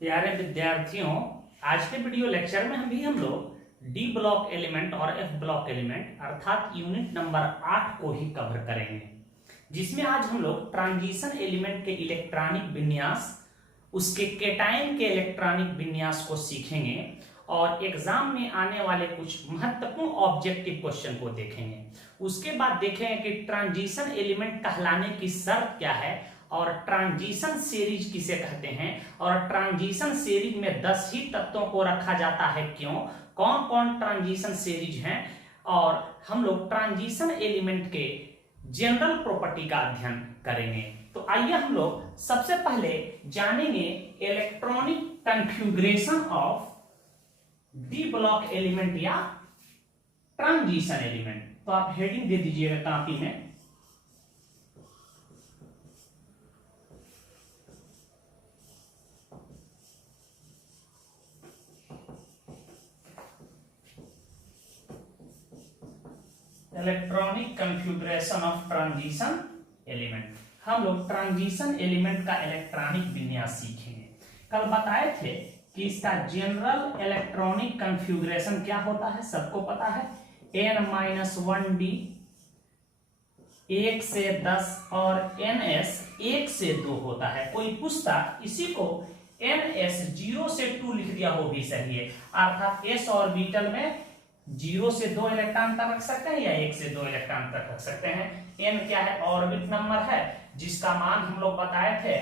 प्यारे विद्यार्थियों, आज के वीडियो लेक्चर में हम लोग डी ब्लॉक एलिमेंट और एफ ब्लॉक एलिमेंट अर्थात यूनिट नंबर 8 को ही कवर करेंगे, जिसमें आज हम लोग ट्रांजिशन एलिमेंट के इलेक्ट्रॉनिक विन्यास, उसके केटायन के इलेक्ट्रॉनिक विन्यास को सीखेंगे और एग्जाम में आने वाले कुछ महत्वपूर्ण ऑब्जेक्टिव क्वेश्चन को देखेंगे। उसके बाद देखेंगे कि ट्रांजिशन एलिमेंट कहलाने की शर्त क्या है और ट्रांजिशन सीरीज किसे कहते हैं और ट्रांजिशन सीरीज में 10 ही तत्वों को रखा जाता है, क्यों, कौन कौन ट्रांजिशन सीरीज हैं, और हम लोग ट्रांजिशन एलिमेंट के जनरल प्रॉपर्टी का अध्ययन करेंगे। तो आइए हम लोग सबसे पहले जानेंगे electronic configuration of D block element या ट्रांजिशन एलिमेंट। तो आप हेडिंग दे दीजिएगा कॉपी में, electronic configuration of transition element. हम लोग ट्रांजिशन एलिमेंट का इलेक्ट्रॉनिक विन्यास सीखेंगे। कल बताए थे कि इसका जनरल इलेक्ट्रॉनिक कॉन्फ़िगरेशन क्या होता है, सबको पता है, n-1d 1 से 10 और ns 1 से 2 होता है। कोई पूछता इसी को ns 0 से 2 लिख दिया वो भी सही है, अर्थात s ऑर्बिटल में 0 से 2 इलेक्ट्रॉन तक रख सकते हैं या 1 से 2 इलेक्ट्रॉन तक रख सकते हैं। n क्या है, ऑर्बिट नंबर है, जिसका मान हम लोग बताए थे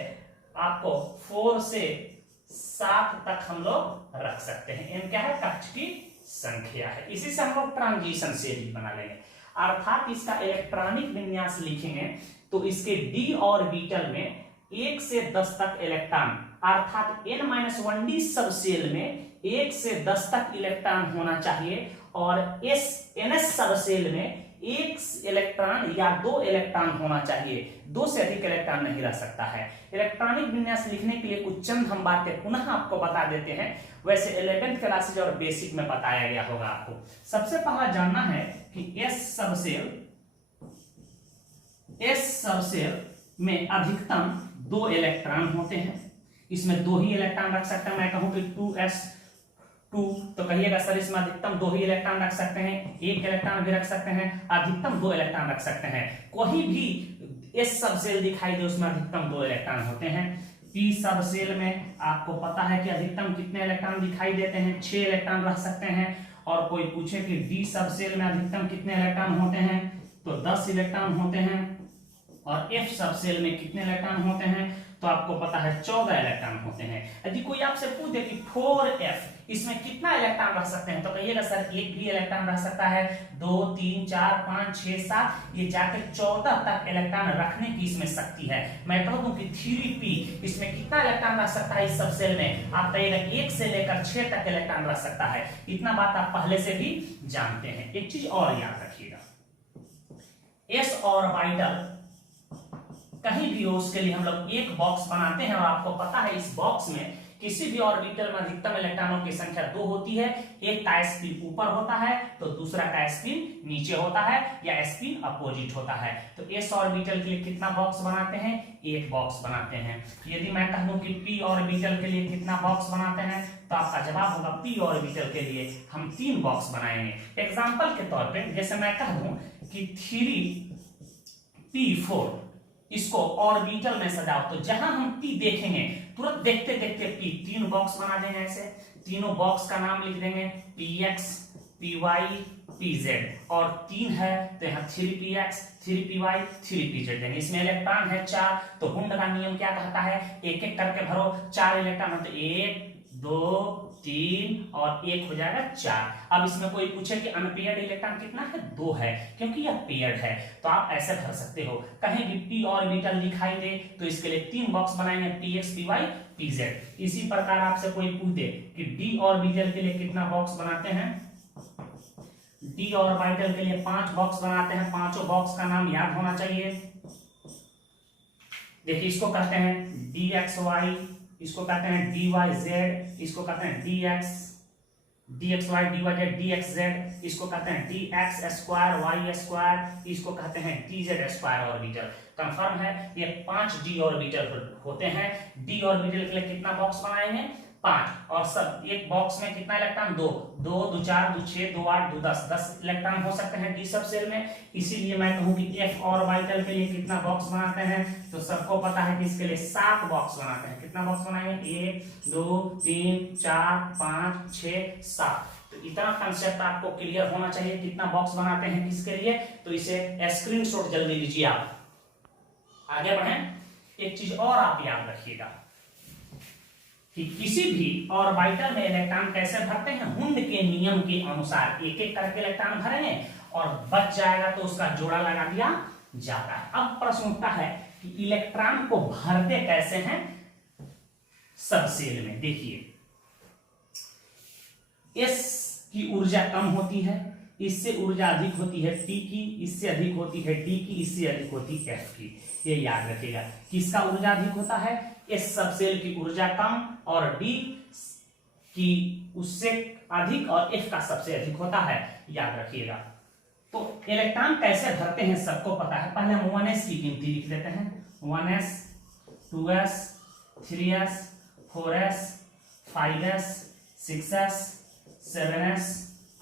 आपको 4 से 7 तक हम लोग रख सकते हैं। n क्या है, कक्ष की संख्या है। इसी से हम लोग ट्रांजिशन सीरीज बना लेंगे, अर्थात इसका इलेक्ट्रॉनिक विन्यास लिखेंगे तो इसके d ऑर्बिटल में 1 से 10 तक इलेक्ट्रॉन, अर्थात n-1d सब सेल में 1 से 10 तक इलेक्ट्रॉन होना चाहिए और ns सब सेल में 1 इलेक्ट्रॉन या 2 इलेक्ट्रॉन होना चाहिए, 2 से अधिक इलेक्ट्रॉन नहीं रह सकता है। इलेक्ट्रॉनिक विन्यास लिखने के लिए कुछ चंद हम बातें पुनः आपको बता देते हैं, वैसे 11th क्लासेज और बेसिक में बताया गया होगा आपको। सबसे पहला जानना है कि s सब सेल में अधिकतम 2 इलेक्ट्रॉन होते हैं। इसमें 2 ही इलेक्ट्रॉन रख सकते हैं। मैं कहूं कि 2s2 तो कहिएगा सर इसमें अधिकतम 2 ही इलेक्ट्रॉन रख सकते हैं, 1 इलेक्ट्रॉन भी रख सकते हैं, अधिकतम 2 इलेक्ट्रॉन रख सकते हैं। कोई भी s सब सेल दिखाई दे उसमें अधिकतम 2 इलेक्ट्रॉन होते हैं। p सब सेल में आपको पता है कि अधिकतम कितने इलेक्ट्रॉन दिखाई देते हैं, 6 इलेक्ट्रॉन रख सकते हैं। और कोई पूछे कि d सब सेल में अधिकतम कितने इलेक्ट्रॉन होते हैं तो 10 इलेक्ट्रॉन होते हैं। और f सब सेल में कितने इलेक्ट्रॉन होते हैं तो आपको पता है 14 इलेक्ट्रॉन होते हैं। यदि कोई आपसे पूछे कि 4f इसमें कितना इलेक्ट्रॉन रख सकते हैं तो कहिएगा सर 1 भी इलेक्ट्रॉन रख सकता है, 2 3 4 5 6 7 ये जाके 14 तक इलेक्ट्रॉन रखने की इसमें शक्ति है। मैं कह दूं कि 3p इसमें कितना इलेक्ट्रॉन रख सकता है इस सब सेल में, आप कहिएगा 1 से लेकर 6 तक इलेक्ट्रॉन रख सकता है। इतना बात आप पहले से भी जानते हैं। एक चीज और याद रखिएगा, s ऑर्बिटल कहीं भी हो उसके लिए हम लोग एक बॉक्स बनाते हैं और आपको पता है इस बॉक्स में किसी भी ऑर्बिटल में अधिकतम इलेक्ट्रॉनों की संख्या 2 होती है। एक का स्पिन ऊपर होता है तो दूसरा का स्पिन नीचे होता है या स्पिन अपोजिट होता है। तो s ऑर्बिटल के लिए कितना बॉक्स बनाते हैं, एक बॉक्स बनाते हैं। यदि मैं कहूं कि p ऑर्बिटल के लिए कितना बॉक्स बनाते हैं तो आपका जवाब होगा p ऑर्बिटल के लिए हम 3 बॉक्स बनाएंगे। एग्जांपल के तौर पे जैसे मैं कह दूं कि 3p4 इसको ऑर्बिटल में सजाओ तो जहां हम p देखेंगे तुरंत देखते देखते p 3 बॉक्स बना देंगे। ऐसे तीनों बॉक्स का नाम लिख देंगे px py pz और 3 है तो यहाँ 3px 3py 3pz देंगे। इसमें इलेक्ट्रॉन है 4 तो हुंड का नियम क्या कहता है, एक एक करके भरो, 4 इलेक्ट्रॉन हो तो 1 2 3 और 1 हो जाएगा 4। अब इसमें कोई पूछे कि अनपेयर्ड इलेक्ट्रॉन कितना है, 2 है, क्योंकि यह पेयर्ड है तो आप ऐसे भर सकते हो। कहीं भी p ऑर्बिटल दिखाई दे तो इसके लिए 3 बॉक्स बनाएंगे, px py pz। इसी प्रकार आपसे कोई पूछे कि d ऑर्बिटल के लिए कितना बॉक्स बनाते हैं, d ऑर्बिटल के लिए 5 बॉक्स बनाते हैं। पांचों बॉक्स का नाम याद होना चाहिए। देखिए इसको कहते हैं dxy, इसको कहते हैं dyz, इसको कहते हैं dxy dyz dxz, इसको कहते हैं dx स्क्वायर y स्क्वायर, इसको कहते हैं dz स्क्वायर ऑर्बिटल। कंफर्म है ये 5 d ऑर्बिटल होते हैं। d ऑर्बिटल के लिए कितना बॉक्स बनाएंगे, 5 और सब एक बॉक्स में कितना इलेक्ट्रॉन 2 2 2 4 2 6 2 8 2 10 10 इलेक्ट्रॉन हो सकते हैं डी सब शेल में। इसीलिए मैं कहूं कि एफ ऑर्बिटल के लिए कितना बॉक्स बनाते हैं, तो सबको पता है कि इसके लिए 7 बॉक्स बनाते हैं। कितना बॉक्स बनाएंगे 1 2 3 4 5 6 7। तो इतना कंसेप्ट आपको क्लियर होना चाहिए कितना बॉक्स बनाते हैं किसके लिए। तो इसे स्क्रीनशॉट जल्दी लीजिए। आप आगे बढ़ें। एक चीज और आप याद रखिएगा कि किसी भी ऑर्बिटल में इलेक्ट्रॉन कैसे भरते हैं, हुंड के नियम के अनुसार एक एक करके इलेक्ट्रॉन भरेंगे और बच जाएगा तो उसका जोड़ा लगा दिया जाता है। अब प्रश्न उठता है कि इलेक्ट्रॉन को भरते कैसे हैं सबसेल में। देखिए एस की ऊर्जा कम होती है, इससे ऊर्जा अधिक होती है टी की, इससे अधिक होती है डी की, इससे अधिक होती है एफ की। ये याद रखिएगा किसका ऊर्जा अधिक होता है, एस सबसेल की ऊर्जा कम और डी की उससे अधिक और एफ का सबसे अधिक होता है, याद रखिएगा। तो इलेक्ट्रॉन कैसे भरते हैं सबको पता है। पहले हम 1s की गिनती लिख देते हैं। 1s 2s 3s 4s 5s 6s 7s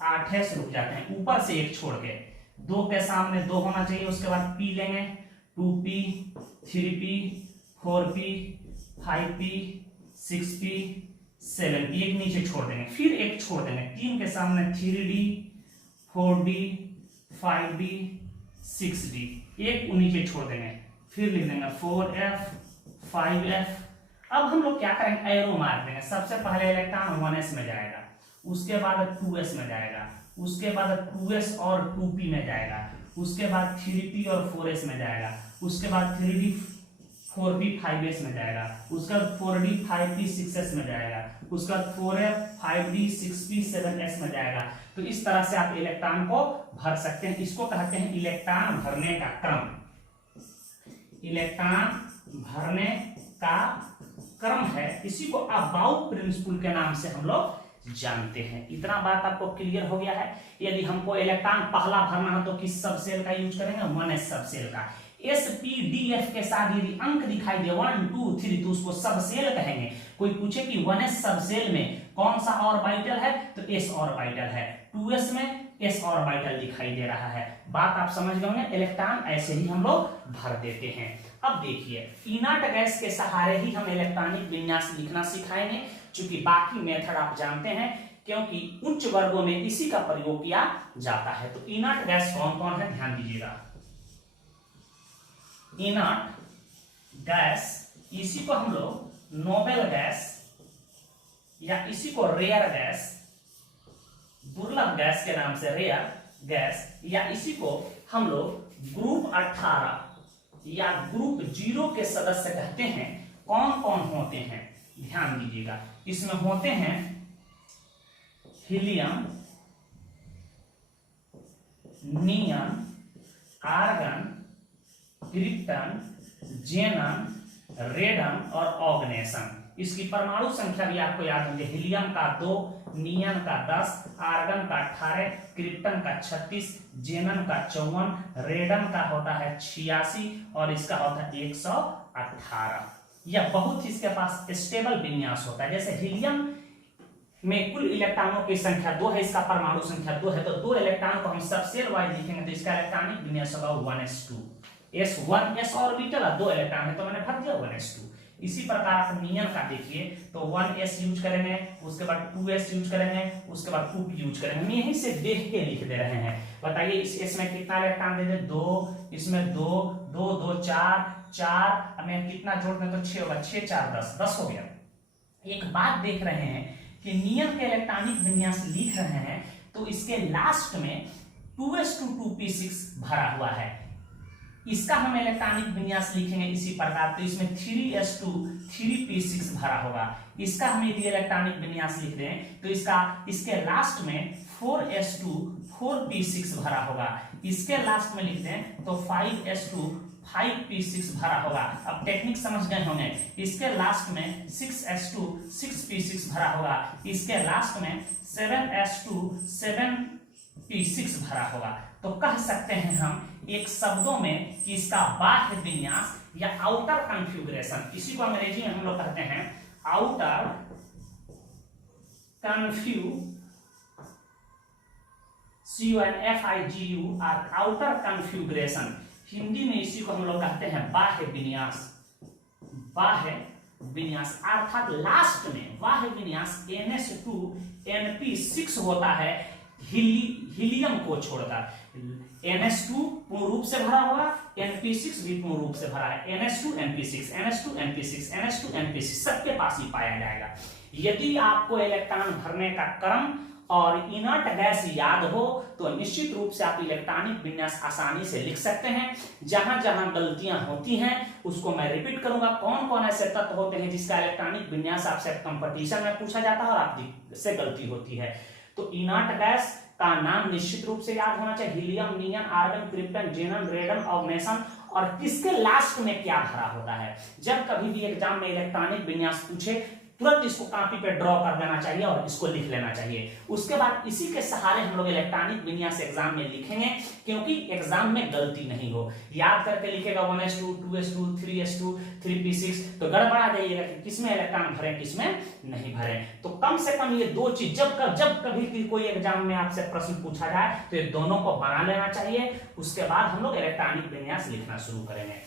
8s रुक जाते हैं, ऊपर से एक छोड़ के 2 के सामने 2 होना चाहिए। उसके बाद p लेंगे 2p 3p 4p 5p 6p 7p, एक नीचे छोड़ देंगे, फिर एक छोड़ देंगे, 3 के सामने 3d 4d 5d 6d, एक नीचे छोड़ देंगे, फिर लिख देंगे 4f 5f। अब हम लोग क्या करेंगे, एरो मार देंगे। सबसे पहले इलेक्ट्रॉन 1s में जाएगा, उसके बाद 2s में जाएगा, उसके बाद 2s और 2p में जाएगा, उसके बाद 3p और 4s में जाएगा, उसके बाद 3d 4p 5s में जाएगा, उसके बाद 4d 5p 6s में जाएगा, उसके बाद 4f 5d 6p 7s में जाएगा। तो इस तरह से आप इलेक्ट्रॉन को भर सकते हैं। इसको कहते हैं इलेक्ट्रॉन भरने का क्रम। इलेक्ट्रॉन भरने का क्रम है, इसी को अबाउट प्रिंसिपल के नाम से हम लोग जानते हैं। इतना बात आपको क्लियर हो गया है। यदि हमको इलेक्ट्रॉन पहला भरना है तो किस सबसेल का यूज करेंगे, 1s सबसेल का। एस पी डी एफ के साथ यदि अंक दिखाई दे 1 2 3 तो उसको सबसेल कहेंगे। कोई पूछे कि 1s सबसेल में कौन सा ऑर्बिटल है, तो s ऑर्बिटल है। 2s में s ऑर्बिटल दिखाई दे रहा है। बात आप समझ गए होंगे। इलेक्ट्रॉन ऐसे ही हम लोग भर देते हैं। अब देखिए इनर्ट गैस के सहारे ही हम इलेक्ट्रॉनिक विन्यास लिखना सिखाएंगे, क्योंकि बाकी मेथड आप जानते हैं, क्योंकि उच्च वर्गों में इसी का प्रयोग किया जाता है। तो इनर्ट गैस कौन कौन है, ध्यान दीजिएगा। इनर्ट गैस, इसी को हम लोग नोबेल गैस या इसी को रेयर गैस, दुर्लभ गैस के नाम से रेयर गैस, या इसी को हम लोग ग्रुप 18 या ग्रुप 0 के सदस्य कहते हैं। कौन कौन होते हैं, ध्यान दीजिएगा। इसमें होते हैं हीलियम, नियन, आर्गन, क्रिप्टन, जेनन, रेडन और ऑर्गनेशन। इसकी परमाणु संख्या भी आपको याद होगी। हीलियम का 2, नियन का 10, आर्गन का 18, क्रिप्टन का 36, जेनन का 54, रेडन का होता है 86 और इसका होता है 118। यह बहुत ही इसके पास स्टेबल विन्यास होता है। जैसे हीलियम में कुल इलेक्ट्रॉनों की संख्या 2 है, इसका परमाणु संख्या 2 है, तो 2 इलेक्ट्रॉन को हम सबसेल वाइज लिखेंगे तो इसका इलेक्ट्रॉनिक विन्यास होगा 1s2। s1s ऑर्बिटल और 2 इलेक्ट्रॉन है तो मैंने भर दिया 1s2। इसी प्रकार आप नियन का देखिए तो 1s यूज करेंगे, उसके बाद 2s यूज करेंगे, उसके बाद 2p यूज करेंगे। हम यहीं से देख के लिख दे रहे हैं। बताइए इस s में कितना इलेक्ट्रॉन दे दे, 2, इसमें 2 2 2 4 4, हमें कितना जोड़ दें तो 6 होगा, 6 4 10 10 हो गया। एक बात देख रहे हैं कि नियन के इलेक्ट्रॉनिक विन्यास लिख रहे हैं तो इसके लास्ट में 2s2 2p6 भरा हुआ है। इसका हम इलेक्ट्रॉनिक विन्यास लिखेंगे इसी प्रकार, तो इसमें 3s2 3p6 भरा होगा। इसका हम यदि इलेक्ट्रॉनिक विन्यास लिख दें तो इसके लास्ट में 4s2 4p6 भरा होगा। इसके लास्ट में लिख दें तो 5s2 5p6 भरा होगा। अब टेक्निक समझ गए होंगे। इसके लास्ट में 6s2 6p6 भरा होगा। इसके लास्ट में 7s2 7p6 भरा होगा। तो कह सकते हैं हम एक शब्दों में कि इसका बाह्य विन्यास या आउटर कॉन्फ़िगरेशन, इसी को अंग्रेजी में हम लोग कहते हैं आउटर आउटर कन्फ्यूग्रेशन, हिंदी में इसी को हम लोग कहते हैं बाह्य विन्यास। बाह्य विन्यास अर्थात लास्ट में बाह्य विन्यास NS2 NP6 होता है हीलियम को छोड़कर। NS2 पूर्ण रूप से भरा हुआ, NP6 भी पूर्ण रूप से भरा है। NS2 NP6 NS2 NP6 NS2 NP6 सबके पास ही पाया जाएगा। यदि आपको इलेक्ट्रॉन भरने का क्रम और इनर्ट गैस याद हो तो निश्चित रूप से आप इलेक्ट्रॉनिक विन्यास आसानी से लिख सकते हैं। जहां जहां गलतियां होती हैं उसको मैं रिपीट करूंगा। कौन कौन ऐसे तत्व होते हैं जिसका इलेक्ट्रॉनिक विन्यास आपसे कंपटीशन में पूछा जाता है और आपसे गलती होती है। तो इनर्ट गैस का नाम निश्चित रूप से याद होना चाहिए, हीलियम, नियन, आर्गन, क्रिप्टन, जेनन, रेडन और मेसन, और किसके लास्ट में क्या भरा होता है। जब कभी भी एग्जाम में इलेक्ट्रॉनिक विन्यास पूछे तुरंत इसको कॉपी पे ड्रॉ कर देना चाहिए और इसको लिख लेना चाहिए। उसके बाद इसी के सहारे हम लोग इलेक्ट्रॉनिक विन्यास एग्जाम में लिखेंगे, क्योंकि एग्जाम में गलती नहीं हो। याद करके लिखेगा 1s2 2s2 3s2 3p6 तो गड़बड़ा जाइएगा कि किसमें इलेक्ट्रॉन भरे किसमें नहीं भरे। तो कम से कम ये दो चीज जब कभी भी कोई एग्जाम में आपसे प्रश्न पूछा जाए तो ये दोनों को बना लेना चाहिए। उसके बाद हम लोग इलेक्ट्रॉनिक विन्यास लिखना शुरू करेंगे।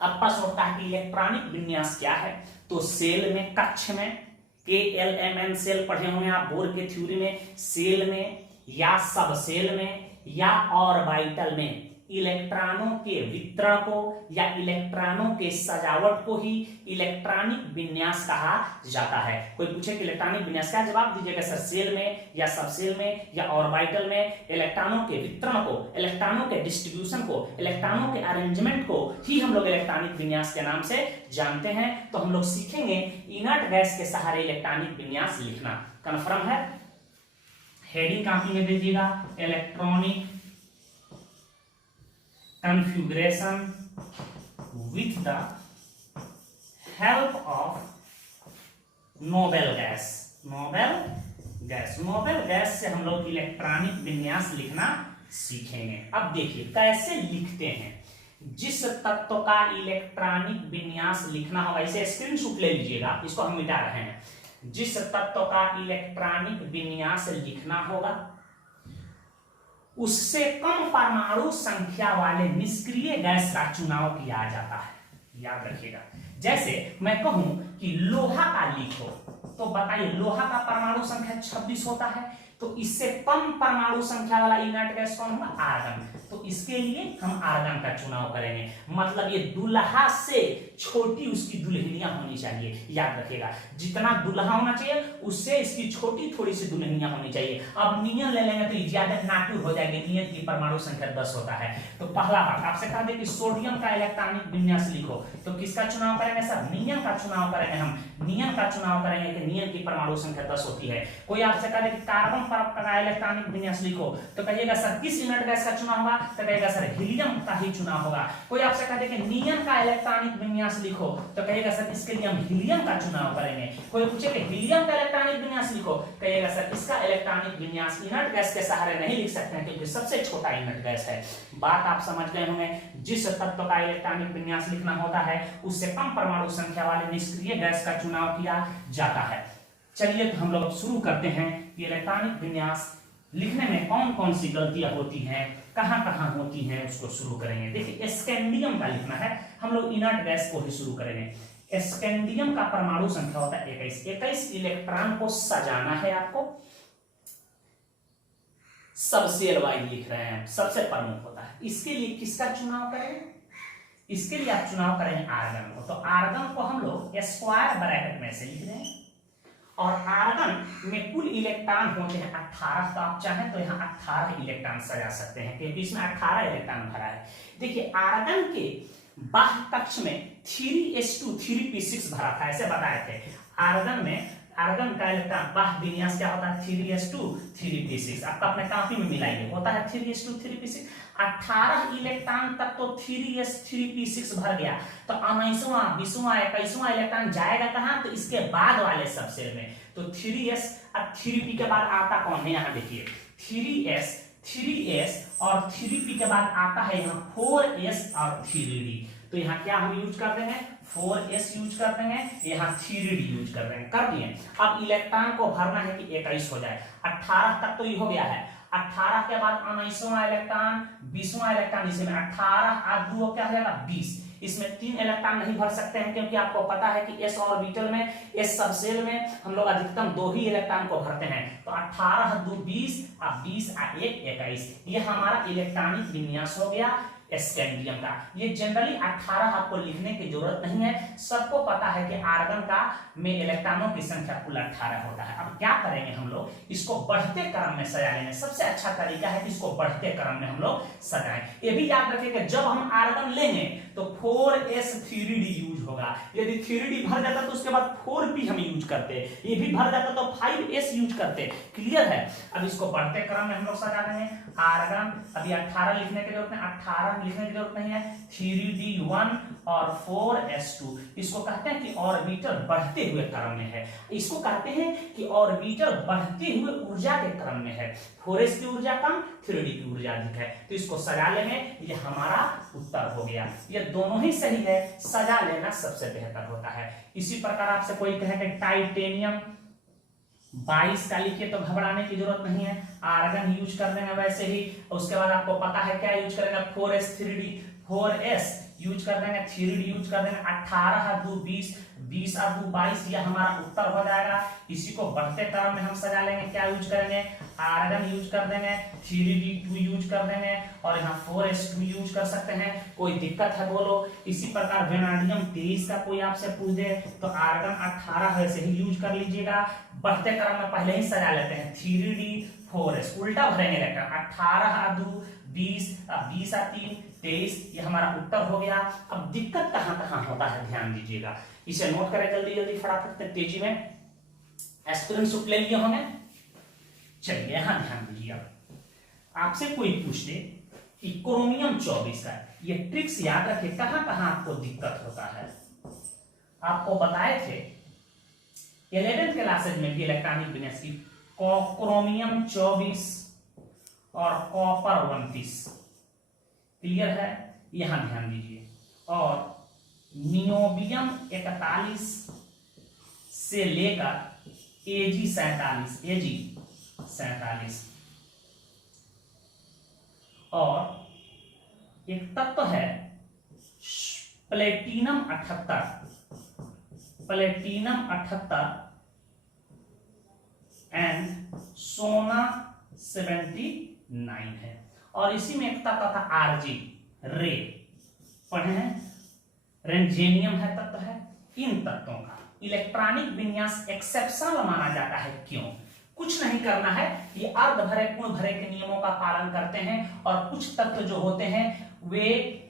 अब प्रश्न उठता है कि इलेक्ट्रॉनिक विन्यास क्या है। तो सेल में, कक्ष में, KLMN सेल पढ़े होंगे आप बोर के थ्योरी में, सेल में या सब सेल में या ऑर्बिटल में इलेक्ट्रॉनों के वितरण को या इलेक्ट्रॉनों के सजावट को ही इलेक्ट्रॉनिक विन्यास कहा जाता है। कोई पूछे कि इलेक्ट्रॉनिक विन्यास क्या, जवाब दीजिएगा सर सेल में या सबसेल में या ऑर्बिटल में इलेक्ट्रॉनों के वितरण को, इलेक्ट्रॉनों के डिस्ट्रीब्यूशन को, इलेक्ट्रॉनों के अरेंजमेंट को ही हम लोग इलेक्ट्रॉनिक विन्यास के नाम से जानते हैं। तो हम लोग सीखेंगे इनर्ट गैस के सहारे इलेक्ट्रॉनिक विन्यास लिखना। कन्फर्म है? हेडिंग कॉपी में दीजिएगा, electronic configuration with the help of noble gas. Noble gas से हम लोग इलेक्ट्रॉनिक विन्यास लिखना सीखेंगे। अब देखिए कैसे लिखते हैं। जिस तत्व का इलेक्ट्रॉनिक विन्यास लिखना होगा, इसे स्क्रीनशॉट ले लीजिएगा, इसको हम मिटा रहे हैं। जिस तत्व का इलेक्ट्रॉनिक विन्यास लिखना होगा उससे कम परमाणु संख्या वाले निष्क्रिय गैस का चुनाव किया जाता है। याद रखिएगा, जैसे मैं कहूं कि लोहा का लिखो तो बताइए लोहा का परमाणु संख्या 26 होता है, तो इससे कम परमाणु संख्या वाला इनर्ट गैस कौन होगा? आर्गन। तो इसके लिए हम आर्गन का चुनाव करेंगे। मतलब ये दुल्हा से छोटी उसकी दुल्हनियां होनी चाहिए। याद रखिएगा, जितना दुल्हा होना चाहिए उससे इसकी छोटी थोड़ी सी दुल्हनियां होनी चाहिए। अब नियन ले लेंगे तो ज्यादा नाटू हो जाएगी। नियन की परमाणु संख्या 10 होता है। तो पहला बात आपसे कहा कि सोडियम का इलेक्ट्रॉनिक विन्यास लिखो, तो किसका चुनाव करेंगे सर? नियन का चुनाव करेंगे। हम नियन का चुनाव करेंगे कि नियन की परमाणु संख्या 10 होती है। कोई आपसे कहा कि कार्बन का इलेक्ट्रॉनिक विन्यास लिखो, तो कहिएगा सर किस इनर्ट गैस का चुनाव होगा? तो कहिएगा सर हीलियम का ही चुनाव होगा। कोई आपसे कहते कि नियन का इलेक्ट्रॉनिक विन्यास लिखो, तो कहिएगा सर इसके लिए हम हीलियम का चुनाव करेंगे। कोई पूछे कि हीलियम का इलेक्ट्रॉनिक विन्यास लिखो, कहिएगा सर इसका इलेक्ट्रॉनिक विन्यास इनर्ट गैस के सहारे नहीं लिख सकते हैं क्योंकि सबसे छोटा इनर्ट गैस है। बात आप समझ गए होंगे। जिस तत्व का इलेक्ट्रॉनिक विन्यास लिखना होता है उससे कम परमाणु संख्या वाले निष्क्रिय गैस का चुनाव किया जाता है। चलिए तो हम लोग शुरू करते हैं कि इलेक्ट्रॉनिक विन्यास लिखने में कौन कौन सी गलतियां होती हैं, कहां कहां होती हैं, उसको शुरू करेंगे। देखिए स्कैंडियम का लिखना है, हम लोग इनर्ट गैस को ही शुरू करेंगे। स्कैंडियम का परमाणु संख्या होता है 21 इलेक्ट्रॉन को सजाना है आपको। सबसेल वाइज लिख रहे हैं, सबसे प्रमुख होता है। इसके लिए किसका चुनाव करेंगे? इसके लिए आप चुनाव करेंगे आर्गन को। तो आर्गन को हम लोग स्क्वायर ब्रैकेट में से लिख रहे हैं। और आर्गन में कुल इलेक्ट्रॉन होते हैं 18। तो आप चाहें तो यहाँ 18 इलेक्ट्रॉन सजा सकते हैं क्योंकि इसमें 18 इलेक्ट्रॉन भरा है। देखिए आर्गन के बाह्य कक्ष में 3s2 3p6 भरा था, ऐसे बताए थे। आर्गन में आर्गन का इलेक्ट्रॉन बाह्य विन्यास क्या होता है? 3s2 3p6। आपका अपने कॉपी में मिलाइए, होता है 3s2 3p6। 18 इलेक्ट्रॉन तक तो 3s 3p6 भर गया, तो 19वां 20वां 21वां इलेक्ट्रॉन जाएगा कहां? तो इसके बाद वाले सबसेल में। तो 3s अब 3p के बाद आता कौन है? यहाँ देखिए 3s और 3p के बाद आता है यहाँ 4s और 3d। तो तो यहाँ क्या हम यूज कर देंगे, 4s यूज कर देंगे, यहाँ 3d यूज कर देंगे, कर दिए। अब इलेक्ट्रॉन को भरना है कि 21 हो जाए। 18 तक तो ये हो गया है, 18 के बाद 19वां इलेक्ट्रॉन, 20वां इलेक्ट्रॉन, इसमें 18 और 2 क्या हो जाएगा 20। इसमें 3 इलेक्ट्रॉन नहीं भर सकते हैं क्योंकि आपको पता है कि s ऑर्बिटल में, s सबसेल में हम लोग अधिकतम 2 ही इलेक्ट्रॉन को भरते हैं। तो 18 2 20 और 20 और 1 21, ये हमारा इलेक्ट्रॉनिक विन्यास हो गया स्कैंडियम का। ये जनरली 18 आपको लिखने की जरूरत नहीं है, सबको पता है कि आर्गन का में इलेक्ट्रॉनों की संख्या कुल 18 होता है। अब क्या करेंगे हम लोग, इसको बढ़ते क्रम में सजा लेंगे। सबसे अच्छा तरीका है कि इसको बढ़ते क्रम में हम लोग सजाएं। ये भी याद रखिएगा जब हम आर्गन लेंगे तो 4s 3d यूज होगा। यदि 3d भर जाता तो उसके बाद 4p हम यूज करते, ये भी भर जाता तो 5s यूज करते। क्लियर है। अब इसको बढ़ते क्रम में हम लोग सजा देंगे। आर्गन अभी 18 लिखने की जरूरत नहीं, 18 लिखने की जरूरत नहीं है, 3d1 और 4s2। इसको कहते हैं कि ऑर्बिटल बढ़ते हुए क्रम में है। इसको कहते हैं कि ऑर्बिटल बढ़ते हुए ऊर्जा के क्रम में है। 4s की ऊर्जा कम, 3d की ऊर्जा अधिक है। तो इसको सजा लेंगे, ये हमारा उत्तर हो गया। ये दोनों ही सही है, सजा लेना सबसे बेहतर होता है। इसी प्रकार आपसे कोई कहे कि टाइटेनियम 22 का लिखिए तो घबराने की जरूरत नहीं है, आर्गन यूज कर देंगे वैसे ही। उसके बाद आपको पता है क्या यूज करेंगे, 4s 3d, 4s यूज कर देंगे, 3d यूज कर देंगे, 18 2 20, 20 और 2 22, यह हमारा उत्तर हो जाएगा। इसी को बढ़ते क्रम में हम सजा लेंगे। क्या यूज करेंगे, आर्गन यूज कर देंगे, 3d2 यूज कर देंगे और यहाँ 4s2 यूज कर सकते हैं। कोई दिक्कत है बोलो। इसी प्रकार वेनाडियम 23 का कोई आपसे पूछ दे तो आर्गन 18 वैसे ही यूज कर लीजिएगा। बढ़ते क्रम में पहले ही सजा लेते हैं, 3d 4s उल्टा भरेंगे इलेक्ट्रॉन, 18 2 20 20 3 23, ये हमारा उत्तर हो गया। अब दिक्कत कहां कहां होता है ध्यान दीजिएगा, इसे नोट करें जल्दी जल्दी फटाफट तेजी में। एस्पिरिन सूट ले लिए होंगे, चलिए यहां ध्यान दीजिए। आपसे कोई पूछ दे कि क्रोमियम 24 का, ये ट्रिक्स याद रखिए कहां कहां आपको दिक्कत होता है। आपको बताए थे 11th क्लासेज में भी इलेक्ट्रॉनिक विन्यास की, क्रोमियम 24 और कॉपर 29। क्लियर है, यहां ध्यान दीजिए। और नियोबियम 41 से लेकर Ag 47 और एक तत्व है प्लेटिनम 78 एंड सोना 79 है। और इसी में एक तत्व था Rg, रे पढ़े हैं, रेंजेनियम है तत्व है। इन तत्वों का इलेक्ट्रॉनिक विन्यास एक्सेप्शनल माना जाता है। क्यों? कुछ नहीं करना है, ये अर्ध भरे पूर्ण भरे के नियमों का पालन करते हैं और कुछ तत्व जो होते हैं वे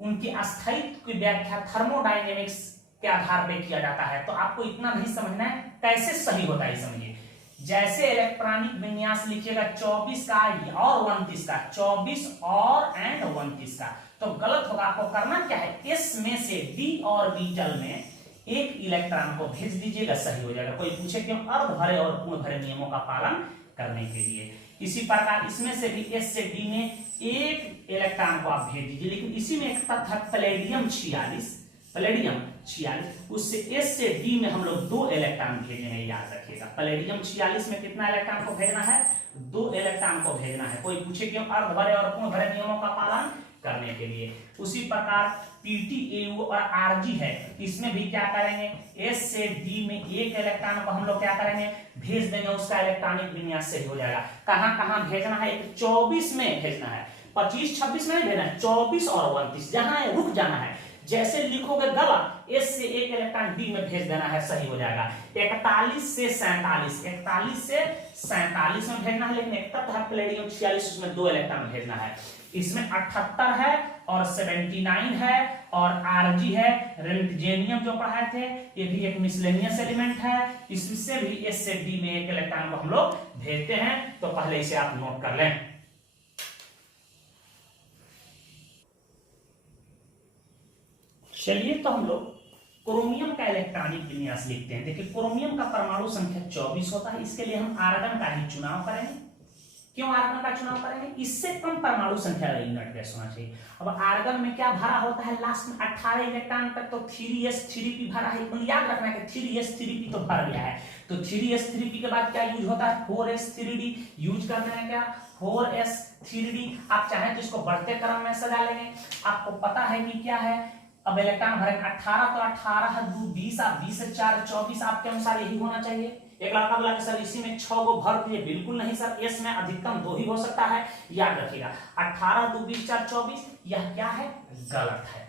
उनकी अस्थायित्व की व्याख्या थर्मोडायनेमिक्स के आधार पर किया जाता है। तो आपको इतना नहीं समझना है, कैसे सही होता है समझिए। जैसे इलेक्ट्रॉनिक विन्यास लिखिएगा 24 का और 29 का, 24 और एंड 29 का, तो गलत होगा। आपको करना क्या है, इस में से डी ऑर्बिटल में एक इलेक्ट्रॉन को भेज दीजिएगा, सही हो जाएगा। कोई पूछे क्यों, अर्ध भरे और पूर्ण भरे नियमों का पालन करने के लिए। इसी प्रकार इसमें से भी एस से डी में एक इलेक्ट्रॉन को आप भेज दीजिए। लेकिन इसी में एक तत्व है प्लेडियम 46, उससे एस से डी में हम लोग 2 इलेक्ट्रॉन भेजेंगे, याद रखिएगा। प्लेडियम 46 में कितना इलेक्ट्रॉन को भेजना है, 2 इलेक्ट्रॉन को भेजना है। कोई पूछे क्यों, अर्ध भरे और पूर्ण भरे नियमों का पालन करने के लिए। उसी प्रकार PtAU और Rg है, इसमें भी क्या करेंगे, S से D में एक इलेक्ट्रॉन को हम लोग क्या करेंगे, भेज देंगे, उसका इलेक्ट्रॉनिक विन्यास सही हो जाएगा। कहां कहां भेजना है, 24 में भेजना है, 25 26 में नहीं भेजना है, 24 और 29 जहां है रुक जाना है। जैसे लिखोगे गलत, S से एक इलेक्ट्रॉन D में भेज देना है, सही हो जाएगा। 41 से 47 में भेजना है। लेकिन एक तत्व है प्लेडियम 46, उसमें 2 इलेक्ट्रॉन भेजना है। इसमें 78 है और 79 है और Rg है, रेंटजेनियम जो पढ़ाए थे, ये भी एक मिसलेनियस एलिमेंट है। इससे भी S से D में एक इलेक्ट्रॉन को हम लोग भेजते हैं। तो पहले इसे आप नोट कर लें। चलिए तो हम लोग क्रोमियम का इलेक्ट्रॉनिक विन्यास लिखते हैं। देखिए क्रोमियम का परमाणु संख्या 24 होता है, इसके लिए हम आर्गन का ही चुनाव करेंगे। क्यों आर्गन का चुनाव करेंगे? इससे कम परमाणु संख्या वाला यूनिट गैस होना चाहिए। अब आर्गन में क्या भरा होता है लास्ट में 18 इलेक्ट्रॉन तक, तो 3s3p भरा है। तो याद रखना कि 3s3p तो भर गया है, तो 3s3p के बाद क्या यूज होता है? 4s3d यूज करना है। क्या? 4s3d। आप चाहें तो इसको बढ़ते क्रम में सजा लेंगे। आपको पता है कि क्या है, अब इलेक्ट्रॉन भरे 18, तो 18 2 20, आप 20 से 4 24, आपके अनुसार यही होना चाहिए। एक लड़का बोला कि सर इसी में 6 को भर दिए। बिल्कुल नहीं सर, एस में अधिकतम 2 ही हो सकता है, याद रखिएगा। 18 2 20 4 24, यह क्या है? गलत है।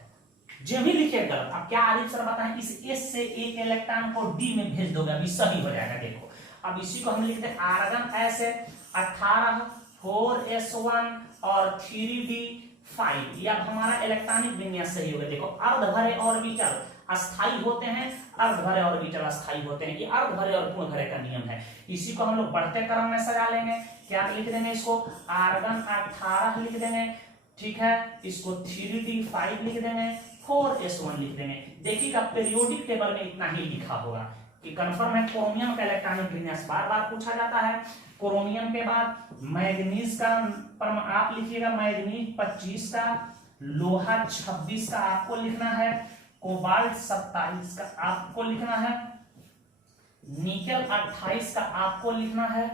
जो भी लिखे गलत। अब क्या आरिफ सर बताएं, इस एस से एक इलेक्ट्रॉन को डी में भेज दोगे, अभी सही हो जाएगा। देखो अब इसी को हम लिखते हैं आर्गन एस है 18 4s1 और 3d5, या हमारा इलेक्ट्रॉनिक विन्यास सही होगा। देखो अर्ध भरे ऑर्बिटल अस्थाई होते हैं, अर्ध भरे ऑर्बिटल अस्थाई होते हैं। ये अर्ध भरे और पूर्ण भरे का नियम है। इसी को हम लोग बढ़ते क्रम में सजा लेंगे। क्या लिख देंगे? इसको आर्गन 18 लिख देंगे, ठीक है। इसको 3d5 लिख देंगे, 4s1 लिख देंगे। देखिएगा पीरियोडिक टेबल में इतना ही लिखा होगा कि कंफर्म है। क्रोमियम का इलेक्ट्रॉनिक विन्यास बार बार पूछा जाता है। क्रोमियम के बाद मैग्नीज का आप लिखिएगा, मैग्नीज 25 का, लोहा 26 का आपको लिखना है, कोबाल्ट 27 का आपको लिखना है, निकेल 28 का आपको लिखना है,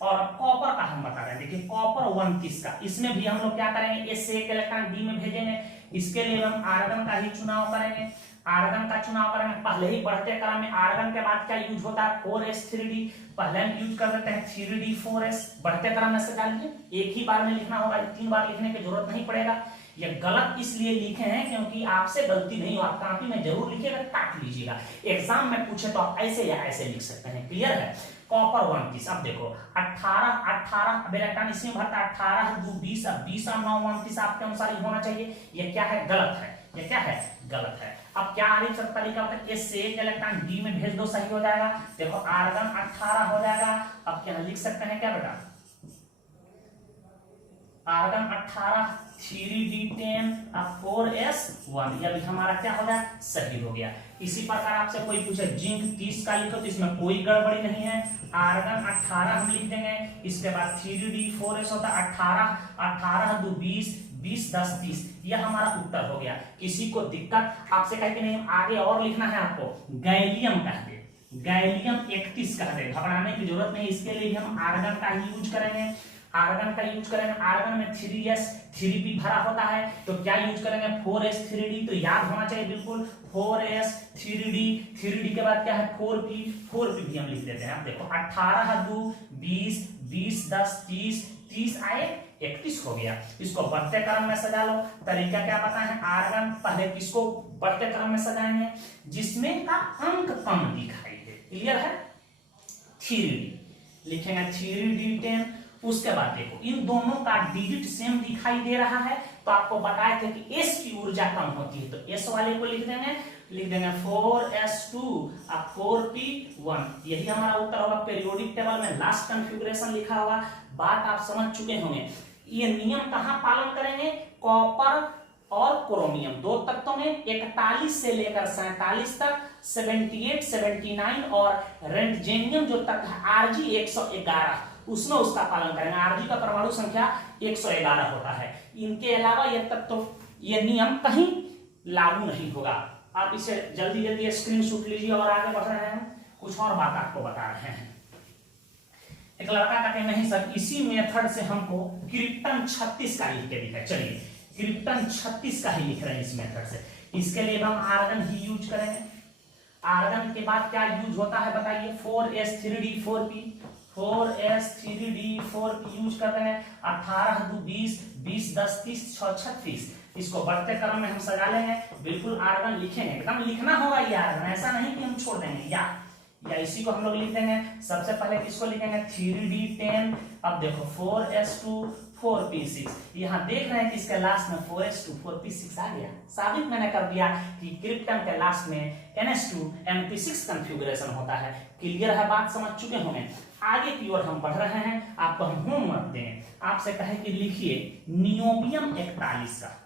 और कॉपर का हम बता रहे हैं। देखिए कॉपर 29 का। इसमें भी हम लोग क्या करेंगे? एस से एक इलेक्ट्रॉन डी में भेजेंगे। इसके लिए हम आर्गन का ही चुनाव करेंगे। आर्गन का चुनाव करेंगे, पहले ही बढ़ते क्रम में आर्गन के बाद क्या यूज होता है? 4s3d। पहले हम यूज कर देते हैं 3d4s। बढ़ते क्रम में सजा लीजिए, एक ही बार में लिखना होगा, 3 बार लिखने की जरूरत नहीं पड़ेगा। ये गलत इसलिए लिखे हैं क्योंकि आपसे गलती नहीं हो, आप कॉपी में जरूर लिखिएगा, काट लीजिएगा। एग्जाम में पूछे तो आप ऐसे या ऐसे लिख सकते हैं। क्लियर है? कॉपर 29। अब देखो 18 इलेक्ट्रॉन इसमें भरता है, 18 2 20, अब 20 और 9 29 आपके अनुसार ही होना चाहिए। ये क्या है? गलत है। ये क्या है? गलत है। अब क्या आरिफ सर तरीका होता है? एस से एक इलेक्ट्रॉन डी में भेज दो, सही हो जाएगा। देखो आर्गन 18 हो जाएगा। अब क्या लिख सकते हैं? क्या बेटा? आर्गन 18 3d10 अब 4s1, यह भी हमारा क्या हो गया? सही हो गया। इसी प्रकार आपसे कोई पूछे जिंक 30 का लिखो, तो इसमें कोई गड़बड़ी नहीं है। आर्गन 18 हम लिख देंगे। इसके बाद 3d4s होता है 18 2 20 20 10 30, यह हमारा उत्तर हो गया। किसी को दिक्कत आपसे कहे कि नहीं आगे और लिखना है आपको? गैलियम कह दे, गैलियम 31 कह दे, घबराने की जरूरत नहीं। इसके लिए भी हम आर्गन का ही यूज करेंगे। आर्गन का यूज करेंगे। आर्गन में 3s3p भरा होता है, तो क्या यूज करेंगे? 4s3d। तो याद होना चाहिए बिल्कुल 4s3d। 3d के बाद क्या है? 4p भी हम लिख देते हैं। देखो 18 2 20 20 10 30 आए 31 हो गया। इसको बढ़ते क्रम में सजा लो। तरीका क्या पता है? आर्गन पहले किसको बढ़ते क्रम में सजाएंगे? जिसमें का अंक कम दिखाई दे। क्लियर है? 3d लिखेंगे, 3d10। उसके बाद देखो इन दोनों का डिजिट सेम दिखाई दे रहा है, तो आपको बताए थे कि एस की ऊर्जा कम होती है, तो एस वाले को लिख देंगे 4s2 अब 4p1। यही हमारा उत्तर होगा। पीरियोडिक टेबल में लास्ट कॉन्फ़िगरेशन लिखा होगा। बात आप समझ चुके होंगे। ये नियम कहां पालन करेंगे? कॉपर और क्रोमियम दो तत्वों में 41 से लेकर 47 तक, 78 79 और रेंटजेनियम जो तत्व है Rg 111, उसमें उसका पालन करेंगे। Rg का परमाणु संख्या 111 होता है। इनके अलावा यह तत्व ये नियम कहीं लागू नहीं होगा। आप इसे जल्दी जल्दी स्क्रीनशॉट लीजिए और आगे बढ़ रहे हैं। कुछ और बात आपको बता रहे हैं। एक लड़का कहते नहीं सर इसी मेथड से हमको क्रिप्टन 36 का लिख के दिखाए। चलिए क्रिप्टन 36 का ही लिख रहे हैं इस मेथड से। इसके लिए हम आर्गन ही यूज करेंगे। आर्गन के बाद क्या यूज होता है बताइए? 4s3d4p 4s3d4p यूज कर रहे हैं। 18 2 20 20 10 30 6 36, इसको बढ़ते क्रम में हम सजा लेंगे। बिल्कुल आर्गन लिखेंगे, एकदम लिखना होगा ये आर्गन, ऐसा नहीं कि हम छोड़ देंगे। या इसी को हम लोग लिख देंगे। सबसे पहले किसको लिखेंगे? 3d10। अब देखो 4s2 4p6, यहाँ देख रहे हैं कि इसके लास्ट में 4s2 4p6 आ गया। साबित मैंने कर दिया कि क्रिप्टन के लास्ट में ns2 np6 कॉन्फ़िगरेशन होता है। क्लियर है? बात समझ चुके होंगे। आगे की ओर हम बढ़ रहे हैं। आपको हम होमवर्क दें, आपसे कहे कि लिखिए नियोबियम 41 का,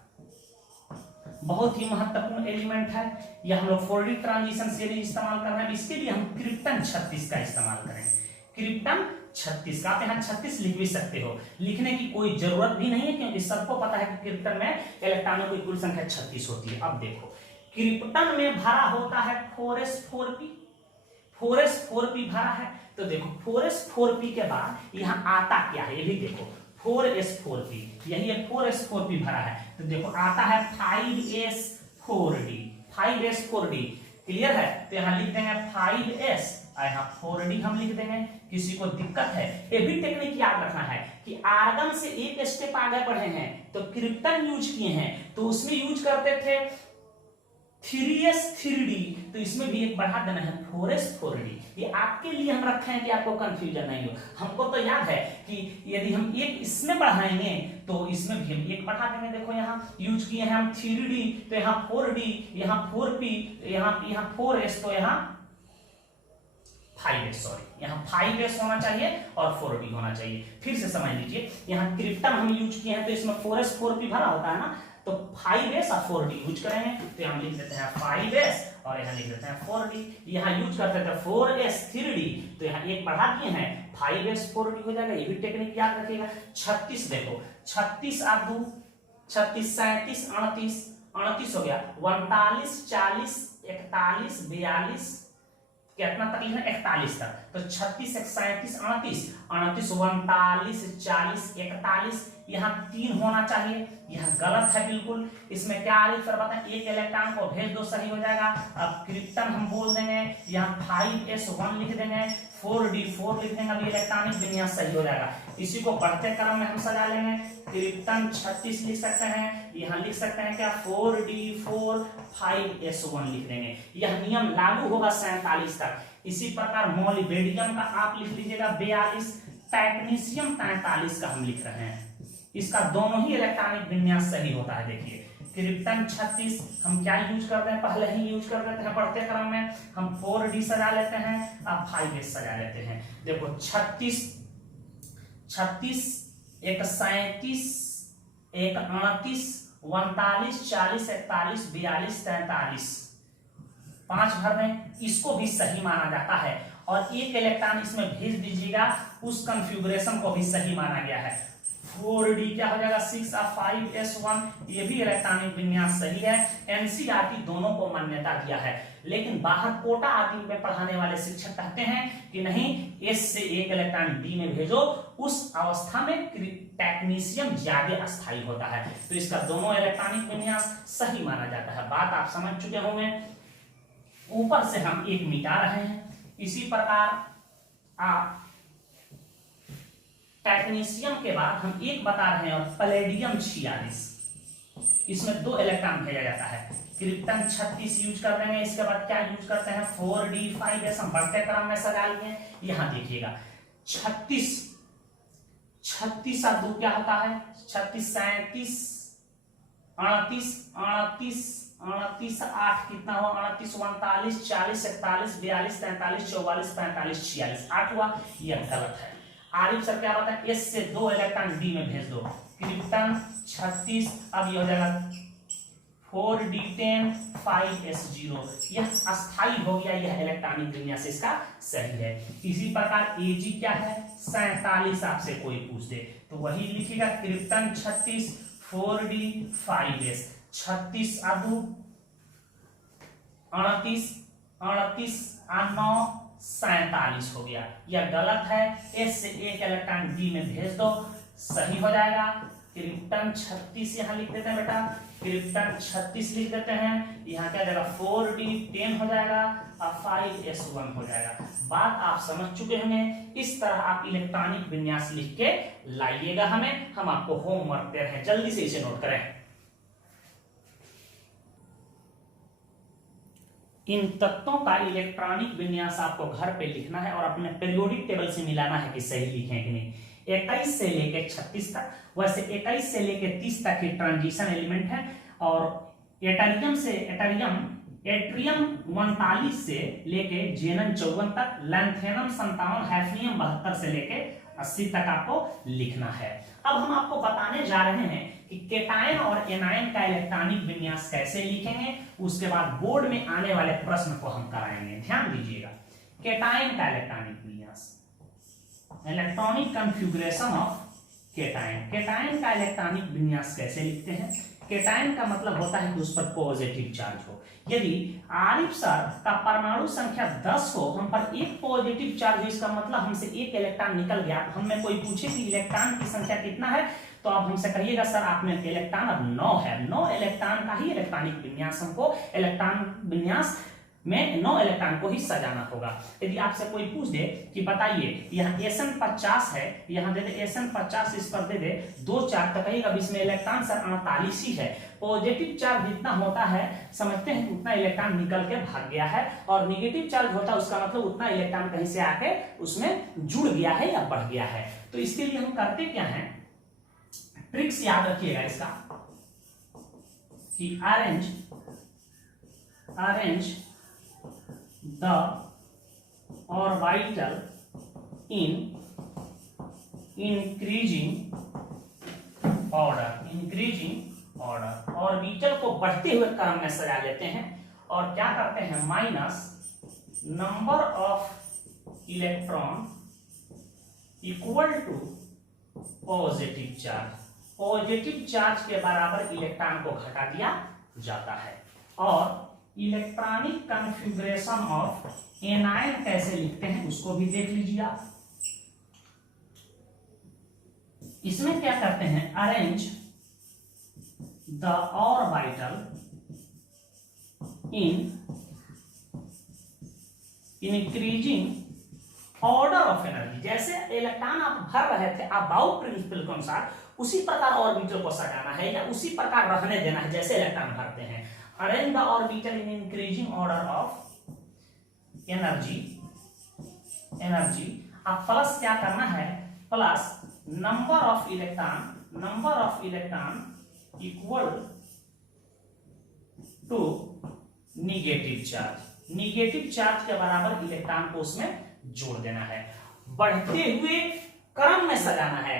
बहुत ही महत्वपूर्ण एलिमेंट है। यह हम लोग 4d ट्रांजिशन से भी इस्तेमाल कर रहे हैं। इसके लिए हम क्रिप्टन 36 का इस्तेमाल करेंगे। क्रिप्टन 36 का। आप यहाँ 36 लिख भी सकते हो, लिखने की कोई जरूरत भी नहीं है क्योंकि सबको पता है कि क्रिप्टन में इलेक्ट्रॉनों की कुल संख्या 36 होती है। अब देखो क्रिप्टन में भरा होता है 4s4p, 4s4p भरा है, तो देखो 4s4p के बाद यहाँ आता क्या है ये भी देखो, 4s4p, यही है 4s4p भरा है, तो देखो आता है 5s4d, 5s4d क्लियर है, तो यहाँ लिख देंगे 5s और यहाँ 4d हम लिख देंगे। किसी को दिक्कत है? ये भी टेक्निक याद रखना है कि आर्गन से एक स्टेप आगे बढ़े हैं तो क्रिप्टन यूज किए हैं, तो उसमें यूज करते थे 3s3d, तो इसमें भी एक बढ़ा देना है 4s4d। ये आपके लिए हम रखे हैं कि आपको कंफ्यूजन नहीं हो। हमको तो याद है कि यदि हम एक इसमें बढ़ाएंगे तो इसमें भी हम एक बढ़ा देंगे। देखो यहाँ यूज किए हैं हम 3d, तो यहाँ 4d, यहाँ 4p, यहाँ 4s, तो यहाँ 5s, सॉरी यहाँ 5s होना चाहिए और 4d होना चाहिए। फिर से समझ लीजिए, यहाँ क्रिप्टन हम यूज किए हैं तो इसमें 4s4p भरा होता है ना, तो 5s और 4d यूज करेंगे, तो यहाँ लिख देते हैं 5s और यहाँ लिख देते हैं 4d। यहाँ यूज करते थे 4s3d, तो यहाँ एक बढ़ा दिए हैं 5s4d हो जाएगा। ये भी टेक्निक याद रखिएगा। 36 देखो, 36 और 2 36, 37, 38, 38 हो गया, 39, 40, 41, 42, कितना तक लिखना 41 तक, तो 36, 37, 38, 39, 39, 40, 41, यहाँ 3 होना चाहिए, यह गलत है बिल्कुल। इसमें क्या आ रही है बताएं, एक इलेक्ट्रॉन को भेज दो, सही हो जाएगा। अब क्रिप्टन हम बोल देंगे, यहाँ 5s1 लिख देंगे, 4d4 लिख देंगे, अभी इलेक्ट्रॉनिक विन्यास सही हो जाएगा। इसी को बढ़ते क्रम में हम सजा लेंगे। क्रिप्टन 36 लिख सकते हैं, यहाँ लिख सकते हैं क्या 4d4 5s1 लिख देंगे। यह नियम लागू होगा 47 तक। इसी प्रकार मोलिबेडियम का आप लिख लीजिएगा 42, टेक्नीशियम 43 का हम लिख रहे हैं। इसका दोनों ही इलेक्ट्रॉनिक विन्यास सही होता है। देखिए क्रिप्टन 36 हम क्या यूज करते हैं, पहले ही यूज कर देते हैं बढ़ते क्रम में, हम 4d सजा लेते हैं, अब 5s सजा लेते हैं। देखो 36, 36, एक 37, एक 38, 39, 40, 41, 42, 43, 5 भर में, इसको भी सही माना जाता है। और एक इलेक्ट्रॉन इसमें भेज दीजिएगा, उस कॉन्फ़िगरेशन को भी सही माना गया है। 4d क्या हो जाएगा 6 और 5s1, ये भी इलेक्ट्रॉनिक विन्यास सही है। एनसीईआरटी दोनों को मान्यता दिया है, लेकिन बाहर कोटा आदि में पढ़ाने वाले शिक्षक कहते हैं कि नहीं, s से एक इलेक्ट्रॉन d में भेजो, उस अवस्था में टेक्नीशियम ज्यादा अस्थायी होता है, तो इसका दोनों इलेक्ट्रॉनिक विन्यास सही माना जाता है। बात आप समझ चुके होंगे। ऊपर से हम एक मिटा रहे हैं, इसी प्रकार आप टेक्नीशियम के बाद हम एक बता रहे हैं, और पैलेडियम 46, इसमें 2 इलेक्ट्रॉन भेजा जाता है। क्रिप्टन 36 यूज कर देंगे, इसके बाद क्या यूज करते हैं 4d 5s, हम बढ़ते क्रम में सजा लिए। यहाँ देखिएगा 36, 36 और 2 क्या होता है 36, 37, 38, 38, 38, 8 कितना हुआ 29, 39, 40, 41, 42, 43, 44, 45, 46, 8 हुआ। यह गलत है। आरिफ सर क्या बताए, एस से 2 इलेक्ट्रॉन डी में भेज दो। क्रिप्टन 36, अब ये हो जाएगा 4d10 5s0, यह अस्थाई हो गया, यह इलेक्ट्रॉनिक विन्यास इसका सही है। इसी प्रकार एजी क्या है 47, आपसे कोई पूछ दे तो वही लिखिएगा क्रिप्टन 36 4d 5s, 36 अदू 38, 38 9 47 हो गया। यह गलत है, एस से एक इलेक्ट्रॉन डी में भेज दो, सही हो जाएगा। क्रिप्टन 36 यहाँ लिख देते हैं बेटा, क्रिप्टन 36 लिख देते हैं, यहाँ क्या जाएगा 4d10 हो जाएगा और 5s1 हो जाएगा। बात आप समझ चुके होंगे। इस तरह आप इलेक्ट्रॉनिक विन्यास लिख के लाइएगा, हमें हम आपको होमवर्क दे रहे हैं, जल्दी से इसे नोट करें। इन तत्वों का इलेक्ट्रॉनिक विन्यास आपको घर पे लिखना है और अपने पीरियोडिक टेबल से मिलाना है कि सही लिखे कि नहीं। 21 से लेके 36 तक, वैसे 21 से लेके 30 तक के ट्रांजिशन एलिमेंट है, और एटरियम 39 से लेके जेनन 54 तक, लैंथेनम 57, हैफनियम 72 से लेके 80 तक आपको लिखना है। अब हम आपको बताने जा रहे हैं कि केटायन और एनायन का इलेक्ट्रॉनिक विन्यास कैसे लिखेंगे, उसके बाद बोर्ड में आने वाले प्रश्न को हम कराएंगे। ध्यान दीजिएगा, केटायन का इलेक्ट्रॉनिक विन्यास, electronic configuration of cation. Cation का इलेक्ट्रॉनिक विन्यास कैसे लिखते हैं? केटायन का मतलब होता है कि उस पर पॉजिटिव चार्ज हो। यदि आरिफ सर का परमाणु संख्या 10 हो, हम पर एक पॉजिटिव चार्ज है, इसका मतलब हमसे एक इलेक्ट्रॉन निकल गया। हमें कोई पूछे कि इलेक्ट्रॉन की संख्या कितना है, तो आप हमसे कहिएगा सर आप में इलेक्ट्रॉन अब 9 है। 9 इलेक्ट्रॉन का ही इलेक्ट्रॉनिक विन्यास, हमको इलेक्ट्रॉन विन्यास में 9 इलेक्ट्रॉन को ही सजाना होगा। यदि आपसे कोई पूछ दे कि बताइए यहाँ Sn 50 है, यहाँ दे दे Sn 50, इस पर दे दे 2 चार्ज, तो कहिएगा इसमें इलेक्ट्रॉन सर 48 ही है। पॉजिटिव चार्ज जितना होता है समझते हैं उतना इलेक्ट्रॉन निकल के भाग गया है, और निगेटिव चार्ज होता है उसका मतलब उतना इलेक्ट्रॉन कहीं से आके उसमें जुड़ गया है या बढ़ गया है। तो इसके लिए हम करते क्या है, ट्रिक्स याद रखिएगा इसका कि arrange the orbital in increasing order। Orbital को बढ़ते हुए क्रम में सजा लेते हैं, और क्या करते हैं, minus number of electron equal to positive charge. Positive charge के बराबर इलेक्ट्रॉन को घटा दिया जाता है। और इलेक्ट्रॉनिक कॉन्फ़िगरेशन ऑफ एनायन कैसे लिखते हैं उसको भी देख लीजिए आप। इसमें क्या करते हैं, arrange the orbital in increasing order of energy. जैसे इलेक्ट्रॉन आप भर रहे थे, आप बाउ प्रिंसिपल के अनुसार उसी प्रकार ऑर्बिटल को सजाना है या उसी प्रकार रहने देना है जैसे इलेक्ट्रॉन भरते हैं। Arrange the orbital in increasing order of energy। अब प्लस क्या करना है, plus number of electron equal to negative charge. Negative charge के बराबर इलेक्ट्रॉन को उसमें जोड़ देना है। बढ़ते हुए क्रम में सजाना है,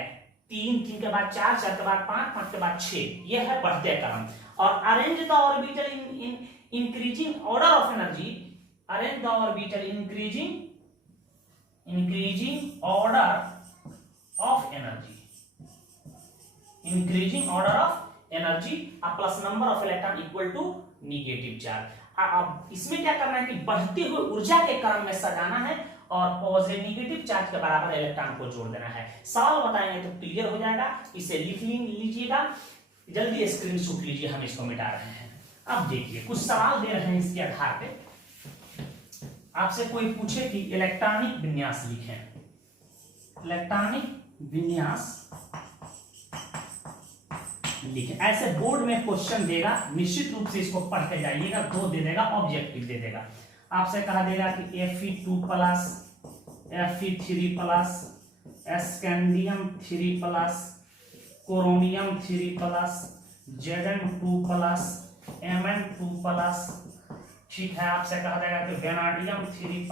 3 के बाद 4, 4 के बाद 5, 5 के बाद 6, यह है बढ़ते क्रम। और arrange the orbital in increasing order of energy. Arrange the orbital increasing order of energy plus number of electron equal to negative charge. अब इसमें क्या करना है कि बढ़ते हुए ऊर्जा के क्रम में सजाना है और पॉजिटिव निगेटिव चार्ज के बराबर इलेक्ट्रॉन को जोड़ देना है। सवाल बताएंगे तो क्लियर हो जाएगा, इसे लिख लीजिएगा, जल्दी स्क्रीनशॉट लीजिए, हम इसको मिटा रहे हैं। अब देखिए कुछ सवाल दे रहे हैं, इसके आधार पे आपसे कोई पूछे कि इलेक्ट्रॉनिक विन्यास लिखें, इलेक्ट्रॉनिक विन्यास लिखें। ऐसे बोर्ड में क्वेश्चन देगा, निश्चित रूप से इसको पढ़ के जाइएगा, 2 दे देगा, ऑब्जेक्टिव दे देगा। आपसे कहा देगा कि Fe2+, Fe3+, scandium 3+, chromium 3+, Zn2+, Mn2+, ठीक है। आपसे कहा जाएगा कि वेनाडियम 3+,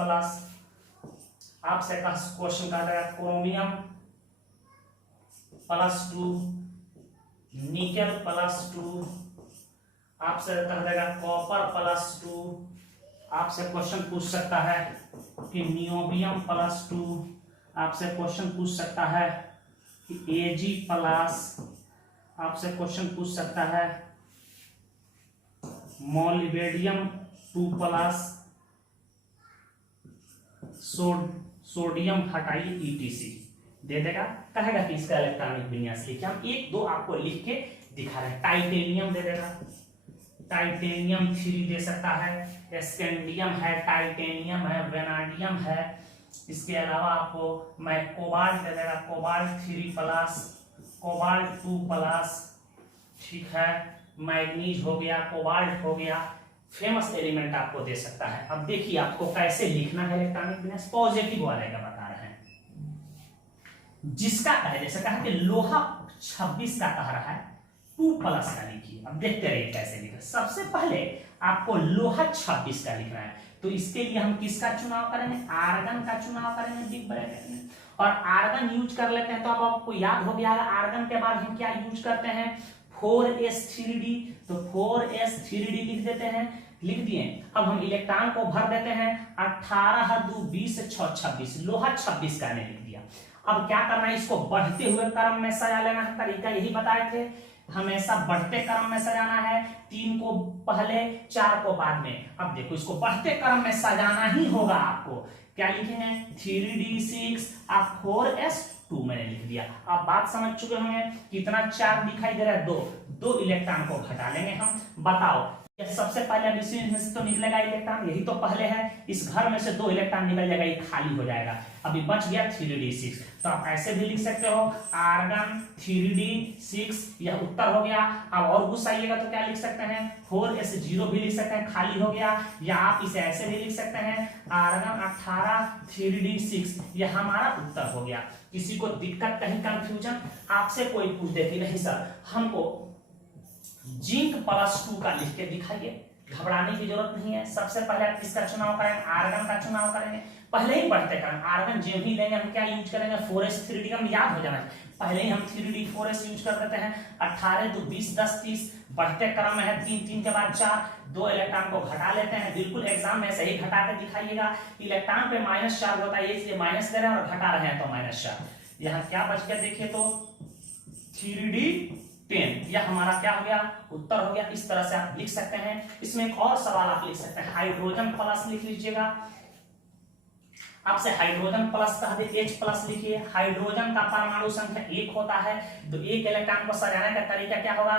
आपसे क्वेश्चन कहा जाएगा क्रोमियम +2, निकेल +2, आपसे कहा जाएगा कॉपर +2, आपसे क्वेश्चन पूछ सकता है कि नियोबियम +2, आपसे क्वेश्चन पूछ सकता है कि Ag+, आपसे क्वेश्चन पूछ सकता है मोलिबेडियम 2+, सोडियम हटाइए ETC दे देगा, कहेगा कि इसका इलेक्ट्रॉनिक विन्यास लिखिए। हम 1, 2 आपको लिख के दिखा रहे हैं। टाइटेनियम दे देगा, टाइटेनियम 3 दे सकता है, स्कैंडियम है, टाइटेनियम है, वेनाडियम है। इसके अलावा आपको मैं कोबाल्ट दे देगा, कोबाल्ट 3+, कोबाल्ट 2+, ठीक है। मैग्नीज हो गया, कोबाल्ट हो गया, फेमस एलिमेंट आपको दे सकता है। अब देखिए आपको कैसे लिखना है इलेक्ट्रॉनिक विन्यास, पॉजिटिव वाले का बता रहे हैं। जिसका कहे, जैसे कहा कि लोहा 26 का कह रहा है, 2+ का लिखिए। अब देखते रहिए कैसे लिखा। सबसे पहले आपको लोहा 26 का लिखना है, तो इसके लिए हम किसका चुनाव करेंगे, आर्गन का चुनाव करेंगे बिग ब्रैकेट में। और आर्गन यूज कर लेते हैं तो अब आपको याद हो गया है, आर्गन के बाद हम क्या यूज करते हैं, 4s3d, तो 4s3d लिख देते हैं, लिख दिए। अब हम इलेक्ट्रॉन को भर देते हैं, 18 2 20 6 26, लोहा 26 का ने लिख दिया। अब क्या करना है, इसको बढ़ते हुए क्रम में सजा लेना है, तरीका यही बताए थे, हमेशा बढ़ते क्रम में सजाना है, 3 को पहले 4 को बाद में। अब देखो इसको बढ़ते क्रम में सजाना ही होगा आपको, क्या लिखेंगे 3d6 अब 4s2 मैंने लिख दिया। अब बात समझ चुके होंगे, कितना 4 दिखाई दे रहा है, 2 इलेक्ट्रॉन को घटा लेंगे हम। बताओ सबसे पहले अब इसी में से तो निकलेगा इलेक्ट्रॉन, यही तो पहले है, इस घर में से 2 इलेक्ट्रॉन निकल जाएगा, ये खाली हो जाएगा। अभी बच गया 3d6, तो आप ऐसे भी लिख सकते हो आर्गन 3d6, यह उत्तर हो गया। अब और गुस्साइएगा तो क्या लिख सकते हैं 4s0 भी लिख सकते हैं, खाली हो गया। या आप इसे ऐसे भी लिख सकते हैं आर्गन 18 3d6, यह हमारा उत्तर हो गया। किसी को दिक्कत कहीं कंफ्यूजन आपसे कोई पूछ दे कि नहीं सर हमको जिंक +2 का लिख के दिखाइए, घबराने की जरूरत नहीं है। सबसे पहले आप किसका चुनाव करेंगे, आर्गन का चुनाव करेंगे, पहले ही बढ़ते करें। आर्गन जो भी लेंगे हम क्या यूज करेंगे 4s 3d, हम याद हो जाना है, पहले ही हम 3d 4s यूज कर देते हैं। 18 2 20 10 30, बढ़ते क्रम में है 3 3 के बाद 4, 2 इलेक्ट्रॉन को घटा लेते हैं। बिल्कुल एग्जाम में सही घटा के दिखाइएगा, इलेक्ट्रॉन पे -4 होता है, इसलिए माइनस दे रहे हैं और घटा रहे हैं तो -4। यहाँ क्या बच गया देखिए तो 3d10, यह हमारा क्या हो गया उत्तर हो गया। इस तरह से आप लिख सकते हैं। इसमें एक और सवाल आप लिख सकते हैं, हाइड्रोजन प्लस लिख लीजिएगा। आपसे हाइड्रोजन प्लस कह दे H+ लिखिए। हाइड्रोजन का परमाणु संख्या 1 होता है, तो एक इलेक्ट्रॉन को सजाने का तरीका क्या होगा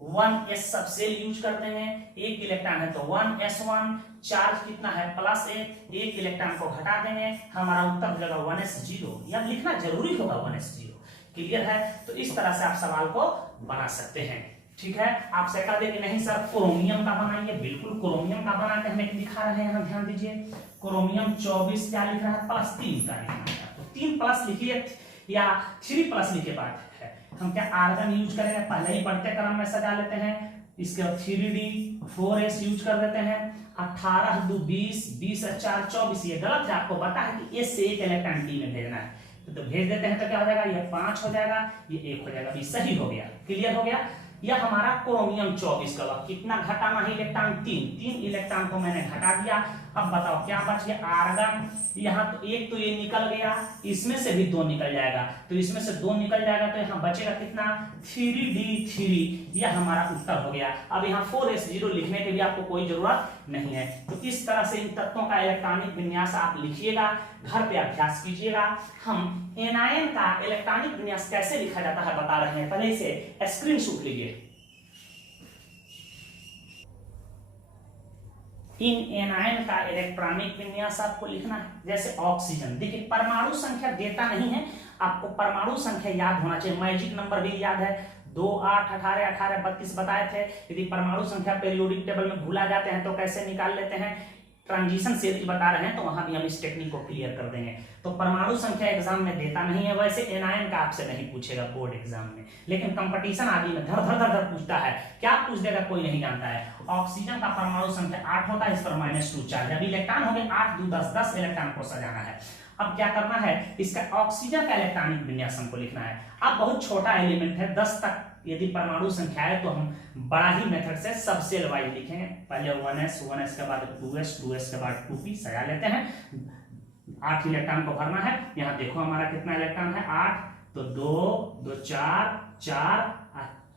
1s सबसेल यूज कर देंगे। एक इलेक्ट्रॉन है तो 1s1, चार्ज कितना है +1, एक इलेक्ट्रॉन को घटा देंगे, हमारा उत्तर हो जाएगा 1s0। यह लिखना जरूरी होगा 1s0। क्लियर है, तो इस तरह से आप सवाल को बना सकते हैं। ठीक है, आपसे कह दे कि नहीं सर क्रोमियम का बनाइए, बिल्कुल क्रोमियम का बना के हमें दिखा रहे हैं। यहाँ ध्यान दीजिए क्रोमियम 24 क्या लिख रहा है +3 का लिखना है, तो 3+ लिखिए या 3+ लिखे बात है। हम क्या आर्गन यूज करेंगे, पहले ही बढ़ते क्रम में सजा लेते हैं। इसके बाद 3d 4s यूज कर देते हैं। 18 2 20 20 4 24, ये गलत है, आपको पता है कि S से एक इलेक्ट्रॉन D में भेजना है, तो भेज देते हैं। तो क्या हो जाएगा ये 5 हो जाएगा, ये 1 हो जाएगा, ये सही हो गया। क्लियर हो गया, यह हमारा क्रोमियम 24 का। कितना घटाना है इलेक्ट्रॉन 3 इलेक्ट्रॉन को मैंने घटा दिया। अब बताओ क्या बच गया आर्गन, यहाँ तो एक तो ये निकल गया, इसमें से भी 2 निकल जाएगा, तो इसमें से 2 निकल जाएगा तो यहाँ बचेगा कितना 3d3, यह हमारा उत्तर हो गया। अब यहाँ 4s0 लिखने की भी आपको कोई जरूरत नहीं है। तो इस तरह से इन तत्वों का इलेक्ट्रॉनिक विन्यास आप लिखिएगा, घर पे अभ्यास कीजिएगा। हम एनायन का इलेक्ट्रॉनिक विन्यास कैसे लिखा जाता है बता रहे हैं, पहले इसे स्क्रीनशॉट लीजिए। इन एनायन का इलेक्ट्रॉनिक विन्यास आपको लिखना है। जैसे ऑक्सीजन, देखिए परमाणु संख्या देता नहीं है, आपको परमाणु संख्या याद होना चाहिए, मैजिक नंबर भी याद है 2 8 18 18 32 बताए थे। यदि परमाणु संख्या पीरियोडिक टेबल में भूला जाते हैं तो कैसे निकाल लेते हैं, ट्रांजिशन से यदि बता रहे हैं तो वहां भी हम इस टेक्निक को क्लियर कर देंगे। तो परमाणु संख्या एग्जाम में देता नहीं है, वैसे एनायन का आपसे नहीं पूछेगा बोर्ड एग्जाम में, लेकिन कंपटीशन आदि में धर धर धर धर पूछता है। क्या पूछ देगा कोई नहीं जानता है। ऑक्सीजन का परमाणु संख्या 8 होता है, इस पर -2 चार्ज, अभी इलेक्ट्रॉन हो गए 8 2 10 10 इलेक्ट्रॉन को सजाना है। अब क्या करना है, इसका ऑक्सीजन का इलेक्ट्रॉनिक विन्यास हमको लिखना है। अब बहुत छोटा एलिमेंट है, 10 तक यदि परमाणु संख्या है तो हम बड़ा ही मेथड से सबसेल वाइज लिखेंगे। पहले 1s के बाद 2s के बाद 2p सजा लेते हैं। 8 इलेक्ट्रॉन को भरना है। यहाँ देखो हमारा कितना इलेक्ट्रॉन है 8, तो 2 2 4 4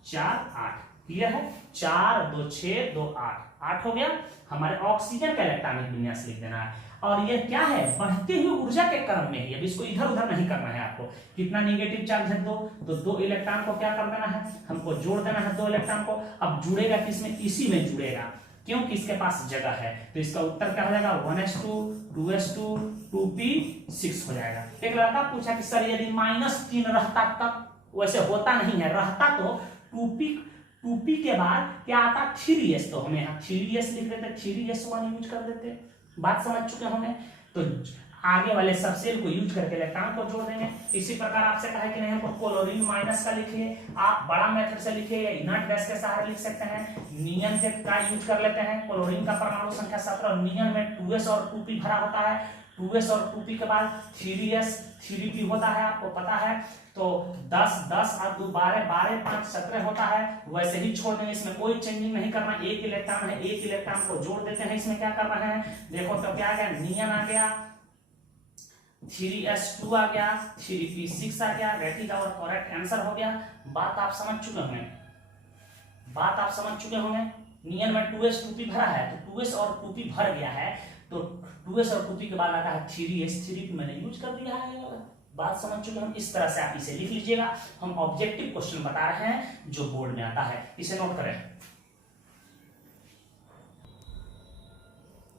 4 8, क्लियर है 4 2 6 2 8 हो गया। हमारे ऑक्सीजन का इलेक्ट्रॉनिक विन्यास लिख देना है। और ये क्या है, बढ़ते हुए ऊर्जा के क्रम में ही, अब इसको इधर उधर नहीं करना है आपको। कितना नेगेटिव चार्ज है 2, तो 2 इलेक्ट्रॉन को क्या कर देना है, हमको जोड़ देना है 2 इलेक्ट्रॉन को। अब जुड़ेगा किसमें, इसी में जुड़ेगा, क्योंकि इसके पास जगह है। तो इसका उत्तर क्या हो जाएगा 1s2 2s2 2p6 हो जाएगा। एक लड़का पूछा कि सर यदि -3 रहता तब, वैसे होता नहीं है, रहता तो 2p के बाद क्या आता 3s, तो हमें यहाँ 3s लिख देते, 3s1 यूज कर देते। बात समझ चुके होंगे। तो आगे वाले सबसेल को यूज करके इलेक्ट्रॉन को जोड़ देंगे। इसी प्रकार आपसे कहा कि नहीं हमको क्लोरीन माइनस का लिखिए, आप बड़ा मेथड से लिखिए या इनर्ट गैस के सहारे लिख सकते हैं। नियन के का यूज कर लेते हैं। क्लोरीन का परमाणु संख्या 17, नियन में 2s और 2p भरा होता है। 2s और 2p के बाद 3s 3p होता है, आपको पता है। तो 10 10 और 2 12 12 5 17 होता है। वैसे ही छोड़ देंगे, इसमें कोई चेंजिंग नहीं करना। एक इलेक्ट्रॉन है, एक इलेक्ट्रॉन को जोड़ देते हैं। इसमें क्या कर रहे हैं देखो, तो क्या आ गया नियन आ गया 3s2 आ गया, 3p6 आ गया। That is our correct answer हो गया। बात आप समझ चुके होंगे, बात आप समझ चुके होंगे। नियन में 2s 2p भरा है तो 2s और 2p भर गया है तो 2s और 2p के बाद आता है 3s, 3p मैंने यूज कर दिया है। बात समझ चुके हम। इस तरह से आप इसे लिख लीजिएगा। हम ऑब्जेक्टिव क्वेश्चन बता रहे हैं जो बोर्ड में आता है, इसे नोट करें।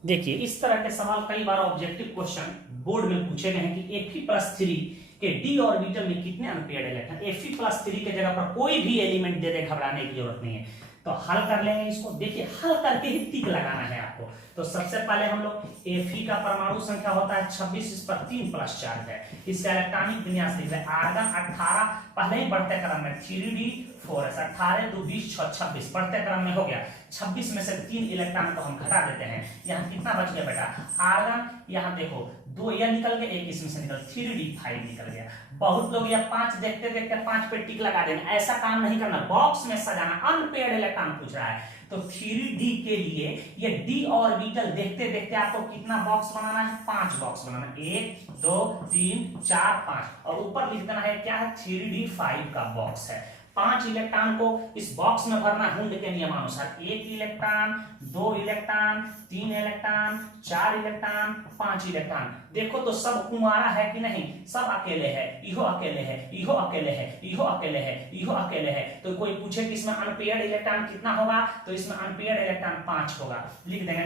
देखिए इस तरह के सवाल कई बार ऑब्जेक्टिव क्वेश्चन बोर्ड में पूछे गए हैं कि Fe+3 के डी ऑर्बिटल में कितने अनपेयर्ड इलेक्ट्रॉन। Fe+3 के जगह पर कोई भी एलिमेंट दे दे, घबराने की जरूरत नहीं है। तो हल कर लेंगे इसको। देखिए हल करके ही टिक लगाना है आपको। तो सबसे पहले हम लोग Fe का परमाणु संख्या होता है 26, इस पर 3 प्लस चार्ज है। इसका इलेक्ट्रॉनिक विन्यास लिख रहे हैं आर्गन 18, पहले ही बढ़ते क्रम में 3d4s, 18 2 20 6 26 बढ़ते क्रम में हो गया। 26 में से 3 इलेक्ट्रॉन को हम घटा देते हैं। यहाँ कितना बच गया बेटा, आर्गन यहाँ देखो 2 यह निकल गया, एक इसमें से निकल 3d5 निकल गया। बहुत लोग यह 5 देखते देखते 5 पे टिक लगा देना, ऐसा काम नहीं करना, बॉक्स में सजाना। अनपेयर्ड इलेक्ट्रॉन पूछ रहा है तो 3d के लिए ये d ऑर्बिटल देखते देखते आपको कितना बॉक्स बनाना है, 5 बॉक्स बनाना है। 1 2 3 4 5 और ऊपर लिख देना है क्या है, 3d5 का बॉक्स है। 5 इलेक्ट्रॉन को इस बॉक्स में भरना हुंड के नियमानुसार। 1 electron, 2 electron, 3 electron, 4 electron, 5 electron. देखो तो सब कुंवारा है कि नहीं, सब अकेले है, इहो अकेले है, इहो अकेले है, इहो अकेले है, इहो अकेले है। तो कोई पूछे कि इसमें अनपेयर्ड इलेक्ट्रॉन कितना होगा, तो इसमें अनपेयर्ड इलेक्ट्रॉन 5 होगा। लिख देंगे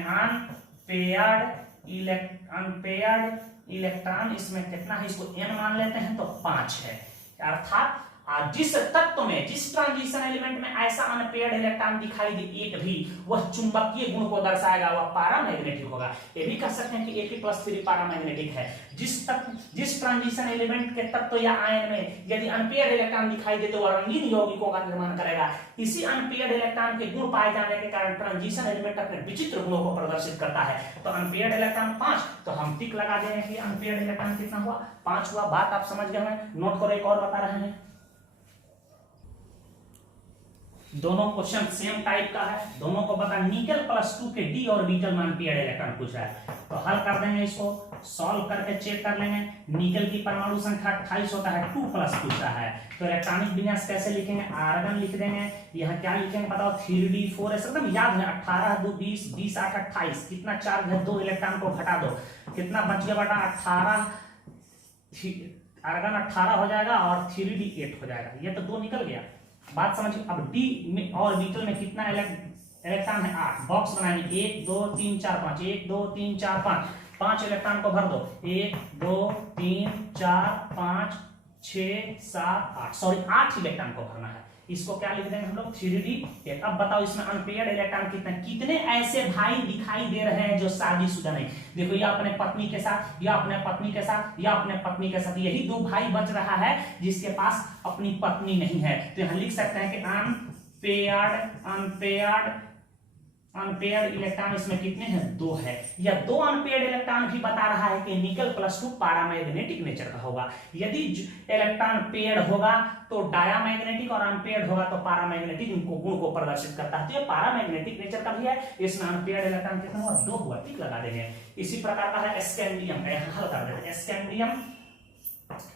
अनपेयर्ड इलेक्ट्रॉन इसमें कितना है, इसको n मान लेते हैं तो 5 है। अर्थात जिस तत्व में, जिस ट्रांजिशन एलिमेंट में ऐसा अनपेयर्ड इलेक्ट्रॉन दिखाई दे एक भी, वह चुंबकीय गुण को दर्शाएगा, वह पारामैग्नेटिक होगा। ये भी कह सकते हैं कि Fe+3 पारामैग्नेटिक है। जिस ट्रांजिशन एलिमेंट के तत्व या आयन में यदि अनपेयर्ड इलेक्ट्रॉन दिखाई दे तो वह रंगीन यौगिकों का निर्माण करेगा। इसी अनपेयर्ड इलेक्ट्रॉन के गुण पाए जाने के कारण ट्रांजिशन एलिमेंट अपने विचित्र गुणों को प्रदर्शित करता है। तो अनपेयर्ड इलेक्ट्रॉन 5, तो हम टिक लगा देंगे कि अनपेयर्ड इलेक्ट्रॉन कितना हुआ, 5 हुआ। बात आप समझ गए हैं। नोट करो, एक और बता रहे हैं। दोनों क्वेश्चन सेम टाइप का है, दोनों को पता। निकल+2 के डी ऑर्बिटल में अनपेयर्ड इलेक्ट्रॉन पूछ रहा है तो हल कर देंगे, इसको सॉल्व करके चेक कर लेंगे। निकल की परमाणु संख्या 28 होता है, 2 प्लस पूछ रहा है तो इलेक्ट्रॉनिक विन्यास कैसे लिखेंगे, आर्गन लिख देंगे। यहाँ क्या लिखेंगे बताओ, 3d4s एकदम याद है। 18 2 20 20 8 28 कितना चार्ज है, 2 इलेक्ट्रॉन को घटा दो, कितना बच गया बेटा 18। आर्गन 18 हो जाएगा और 3d8 हो जाएगा। ये तो 2 निकल गया। बात समझिए। अब डी में ऑर्बिटल में कितना इलेक्ट्रॉन है, 8 बॉक्स बनाएंगे। 1 2 3 4 5, 1 2 3 4 5, 5 इलेक्ट्रॉन को भर दो। 1 2 3 4 5 6 7 8, सॉरी 8 इलेक्ट्रॉन को भरना है। इसको क्या लिख देंगे हम लोग, 3d8। अब बताओ इसमें अनपेयर्ड इलेक्ट्रॉन कितने ऐसे भाई दिखाई दे रहे हैं जो शादीशुदा नहीं। देखो या अपने पत्नी के साथ, या अपने पत्नी के साथ, या अपने पत्नी के साथ, यही 2 भाई बच रहा है जिसके पास अपनी पत्नी नहीं है। तो यहाँ लिख सकते हैं कि अनपेयर्ड इलेक्ट्रॉन इसमें कितने हैं, 2 है। या 2 अनपेयर्ड इलेक्ट्रॉन भी बता रहा है कि निकल+2 पारामैग्नेटिक नेचर का होगा। यदि इलेक्ट्रॉन पेयर्ड होगा तो डायामैग्नेटिक, और अनपेयर्ड होगा तो पारामैग्नेटिक गुण को प्रदर्शित करता है। तो ये पारामैग्नेटिक नेचर का भी है। इसमें अनपेयर्ड इलेक्ट्रॉन कितना हुआ, 2 हुआ, टिक लगा देंगे। इसी प्रकार का है स्कैंडियम, हल कर देते हैं। स्कैंडियम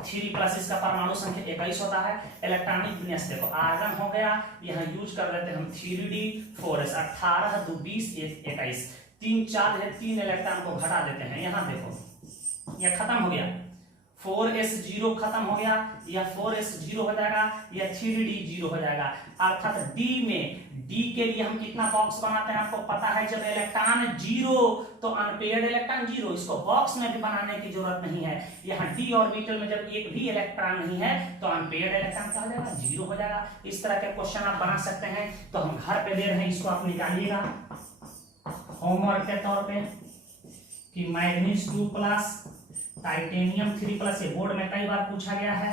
3+ इसका परमाणु संख्या 21 होता है। इलेक्ट्रॉनिक विन्यास देखो, आर्गन हो गया, यहाँ यूज कर देते हैं हम 3d4s, 18 2 20 21, 3 4 है, 3 इलेक्ट्रॉन को घटा देते हैं। यहाँ देखो यह खत्म हो गया, 4s0 खत्म हो गया, या 4s0 हो जाएगा, या 3d0 हो जाएगा। अर्थात डी के लिए हम कितना बॉक्स बनाते हैं आपको पता है। जब इलेक्ट्रॉन 0 तो अनपेयर्ड इलेक्ट्रॉन 0, इसको बॉक्स में भी बनाने की जरूरत नहीं है। यहाँ डी ऑर्बिटल में जब एक भी इलेक्ट्रॉन नहीं है तो अनपेयर्ड इलेक्ट्रॉन क्या हो जाएगा, 0 हो जाएगा। इस तरह के क्वेश्चन आप बना सकते हैं। तो हम घर पे दे रहे हैं, इसको आप निकालिएगा होमवर्क के तौर पे कि मैग्नीज 2+, टाइटेनियम 3+, ये बोर्ड में कई बार पूछा गया है।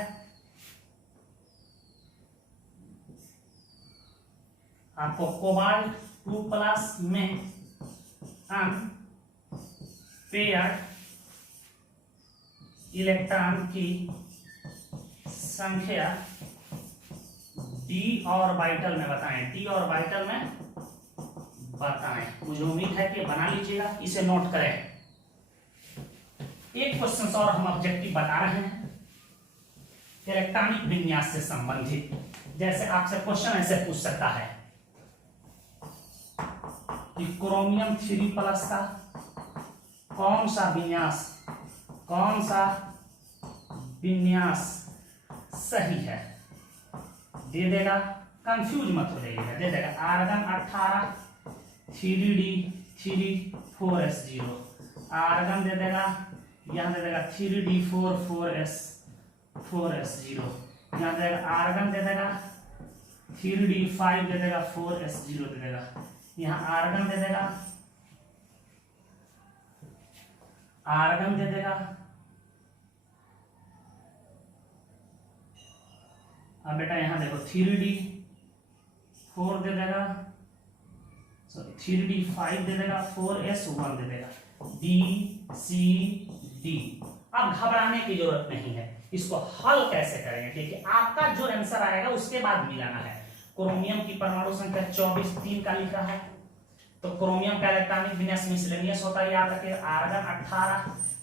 आपको कोबाल्ट 2+ में अनपेयर्ड इलेक्ट्रॉन की संख्या डी ऑर्बिटल में बताएं, डी ऑर्बिटल में बताएं। मुझे उम्मीद है कि बना लीजिएगा। इसे नोट करें। एक क्वेश्चन और हम ऑब्जेक्टिव बता रहे हैं इलेक्ट्रॉनिक विन्यास से संबंधित। जैसे आपसे क्वेश्चन ऐसे पूछ सकता है कि क्रोमियम 3+ का कौन सा विन्यास सही है, दे देगा, कंफ्यूज मत हो जाइएगा, दे देगा आर्गन 18 3d3 4s0, आर्गन दे देगा, यहाँ दे देगा 3d4 4s0, यहाँ दे देगा आर्गन दे देगा 3d5 दे देगा 4s0 दे देगा, यहाँ आर्गन दे देगा, अब बेटा यहां देखो 3d4 दे देगा, सॉरी 3d5 दे देगा, 4s1 दे देगा, BCD। अब घबराने की जरूरत नहीं है, इसको हल कैसे करेंगे, ठीक है। आपका जो आंसर आएगा उसके बाद मिलाना है। क्रोमियम की परमाणु संख्या 24 3 का लिखा है, तो क्रोमियम का इलेक्ट्रॉनिक विन्यास मिसलेनियस होता है, याद रखिए आर्गन 18,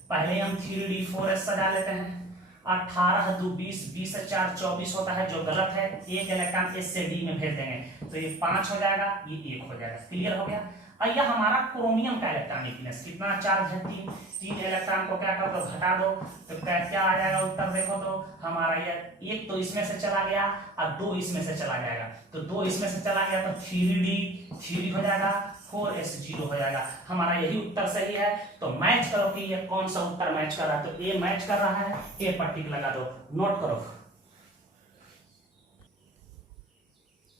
पहले हम 3d4s सजा लेते हैं, 18 2 20 20 से 4 24 होता है, जो गलत है, एक इलेक्ट्रॉन S से D में भेज देंगे तो ये 5 हो जाएगा, ये 1 हो जाएगा, क्लियर हो गया। और यह हमारा क्रोमियम का इलेक्ट्रॉनिक विन्यास, कितना चार्ज है 3 इलेक्ट्रॉन को क्या कर दो, घटा दो, तो क्या आ जाएगा उत्तर, देखो तो हमारा ये 1 तो इसमें से चला गया और 2 इसमें से चला जाएगा, तो 2 इसमें से चला गया तो 3d3 हो जाएगा, 4s0 हो जाएगा, हमारा यही उत्तर सही है। तो मैच करो कि ये कौन सा उत्तर मैच कर रहा है, तो ए मैच कर रहा है, ए पर टिक लगा दो, नोट करो।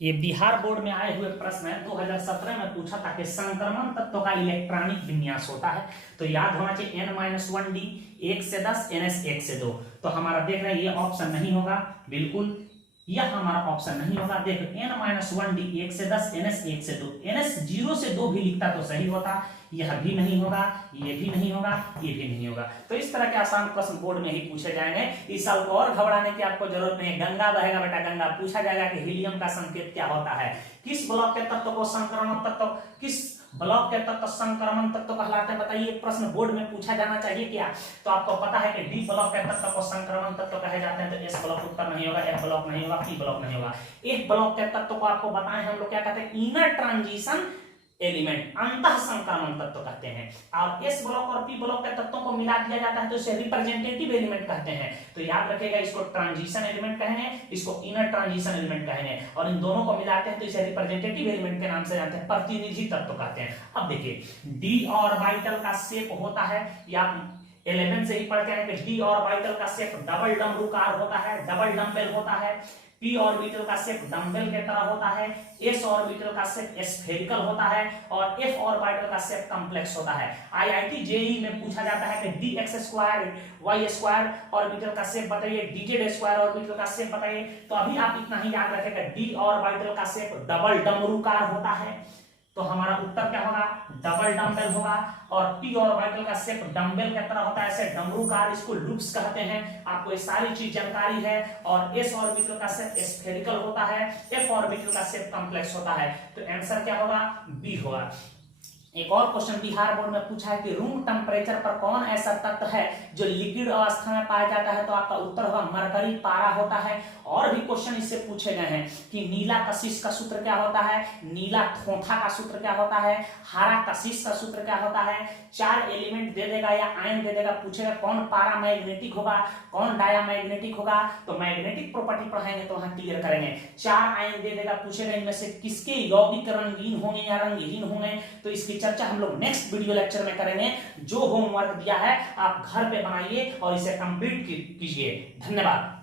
ये बिहार बोर्ड में आए हुए प्रश्न है, 2017 में पूछा था कि संक्रमण तत्व का इलेक्ट्रॉनिक विन्यास होता है, तो याद होना चाहिए n-1d 1 से 10 ns 1 से 2, तो हमारा देख रहे हैं ये ऑप्शन नहीं होगा, बिल्कुल यह हमारा ऑप्शन नहीं होगा। देखो n-1d 1 से 10 ns 1 से 2, ns 0 से 2 भी लिखता तो सही होता, यह भी नहीं होगा, ये भी नहीं होगा, ये भी नहीं होगा। तो इस तरह के आसान प्रश्न बोर्ड में ही पूछे जाएंगे, इस साल को और घबराने की आपको जरूरत नहीं है। गंगा बहेगा बेटा गंगा, पूछा जाएगा कि हीलियम का संकेत क्या होता है, किस ब्लॉक के तत्व को संक्रमण तत्व, किस ब्लॉक के तत्व संक्रमण तत्व कहलाते हैं, बताइए, प्रश्न बोर्ड में पूछा जाना चाहिए क्या। तो आपको पता है कि डी ब्लॉक के तत्व को संक्रमण तत्व कहे जाते हैं, तो एस ब्लॉक उत्तर नहीं होगा, एफ ब्लॉक नहीं होगा, पी ब्लॉक नहीं होगा। एफ ब्लॉक के तत्व को आपको बताएं हम लोग क्या कहते हैं, इनर ट्रांजिशन एलिमेंट, अंतः संक्रमण तत्व कहते हैं। और एस ब्लॉक और पी ब्लॉक के तत्वों को मिला दिया जाता है तो इसे रिप्रेजेंटेटिव एलिमेंट कहते हैं। तो याद रखिएगा, इसको ट्रांजिशन एलिमेंट कहेंगे, इसको इनर ट्रांजिशन एलिमेंट कहेंगे, और इन दोनों को मिलाते हैं तो इसे रिप्रेजेंटेटिव एलिमेंट के नाम से जानते हैं, प्रतिनिधि तत्व कहते हैं। अब देखिए, डी ऑर्बिटल का शेप होता है, या 11 से ही पढ़ते हैं कि डी ऑर्बिटल का शेप डबल डमरूकार होता है, डबल डंबल होता है। पी ऑर्बिटल का शेप डंबल के तरह होता है, एस ऑर्बिटल का शेप स्फेरिकल होता है, और एफ ऑर्बिटल का शेप कॉम्प्लेक्स होता है। आईआईटी जेईई में पूछा जाता है कि dx² y² ऑर्बिटल का शेप बताइए, dz² ऑर्बिटल का शेप बताइए। तो अभी आप इतना ही याद रखेंगे, डी ऑर्बिटल का शेप डबल डमरूकार होता है, तो हमारा उत्तर क्या होगा, डबल डंबल होगा। और पी ऑर्बिटल का शेप डंबल की तरह होता है, ऐसे डमरूकार, इसको लूप्स कहते हैं, आपको ये सारी चीज जानकारी है। और एस ऑर्बिटल का शेप स्फेरिकल होता है, एफ ऑर्बिटल का शेप कॉम्प्लेक्स होता है, तो आंसर क्या होगा, बी होगा। एक और क्वेश्चन बिहार बोर्ड में पूछा है कि रूम टेम्परेचर पर कौन ऐसा तत्व है जो लिक्विड अवस्था में पाया जाता है, तो आपका उत्तर होगा मरकरी, पारा होता है। और भी क्वेश्चन इससे पूछे गए हैं कि नीला कशिश का सूत्र क्या होता है, नीला थोथा का सूत्र क्या होता है, हरा कशिश का सूत्र क्या होता है। 4 एलिमेंट दे देगा या आयन दे देगा, पूछेगा कौन पारा मैग्नेटिक होगा, कौन डायामैग्नेटिक होगा, तो मैग्नेटिक प्रॉपर्टी पढ़ाएंगे तो वहां क्लियर करेंगे। 4 आयन दे देगा, पूछेगा इनमें से किसके यौगिक रंगीन होंगे या रंगहीन होंगे, तो इसकी चर्चा हम लोग नेक्स्ट वीडियो लेक्चर में करेंगे। जो होमवर्क दिया है आप घर पे बनाइए और इसे कंप्लीट कीजिए। धन्यवाद।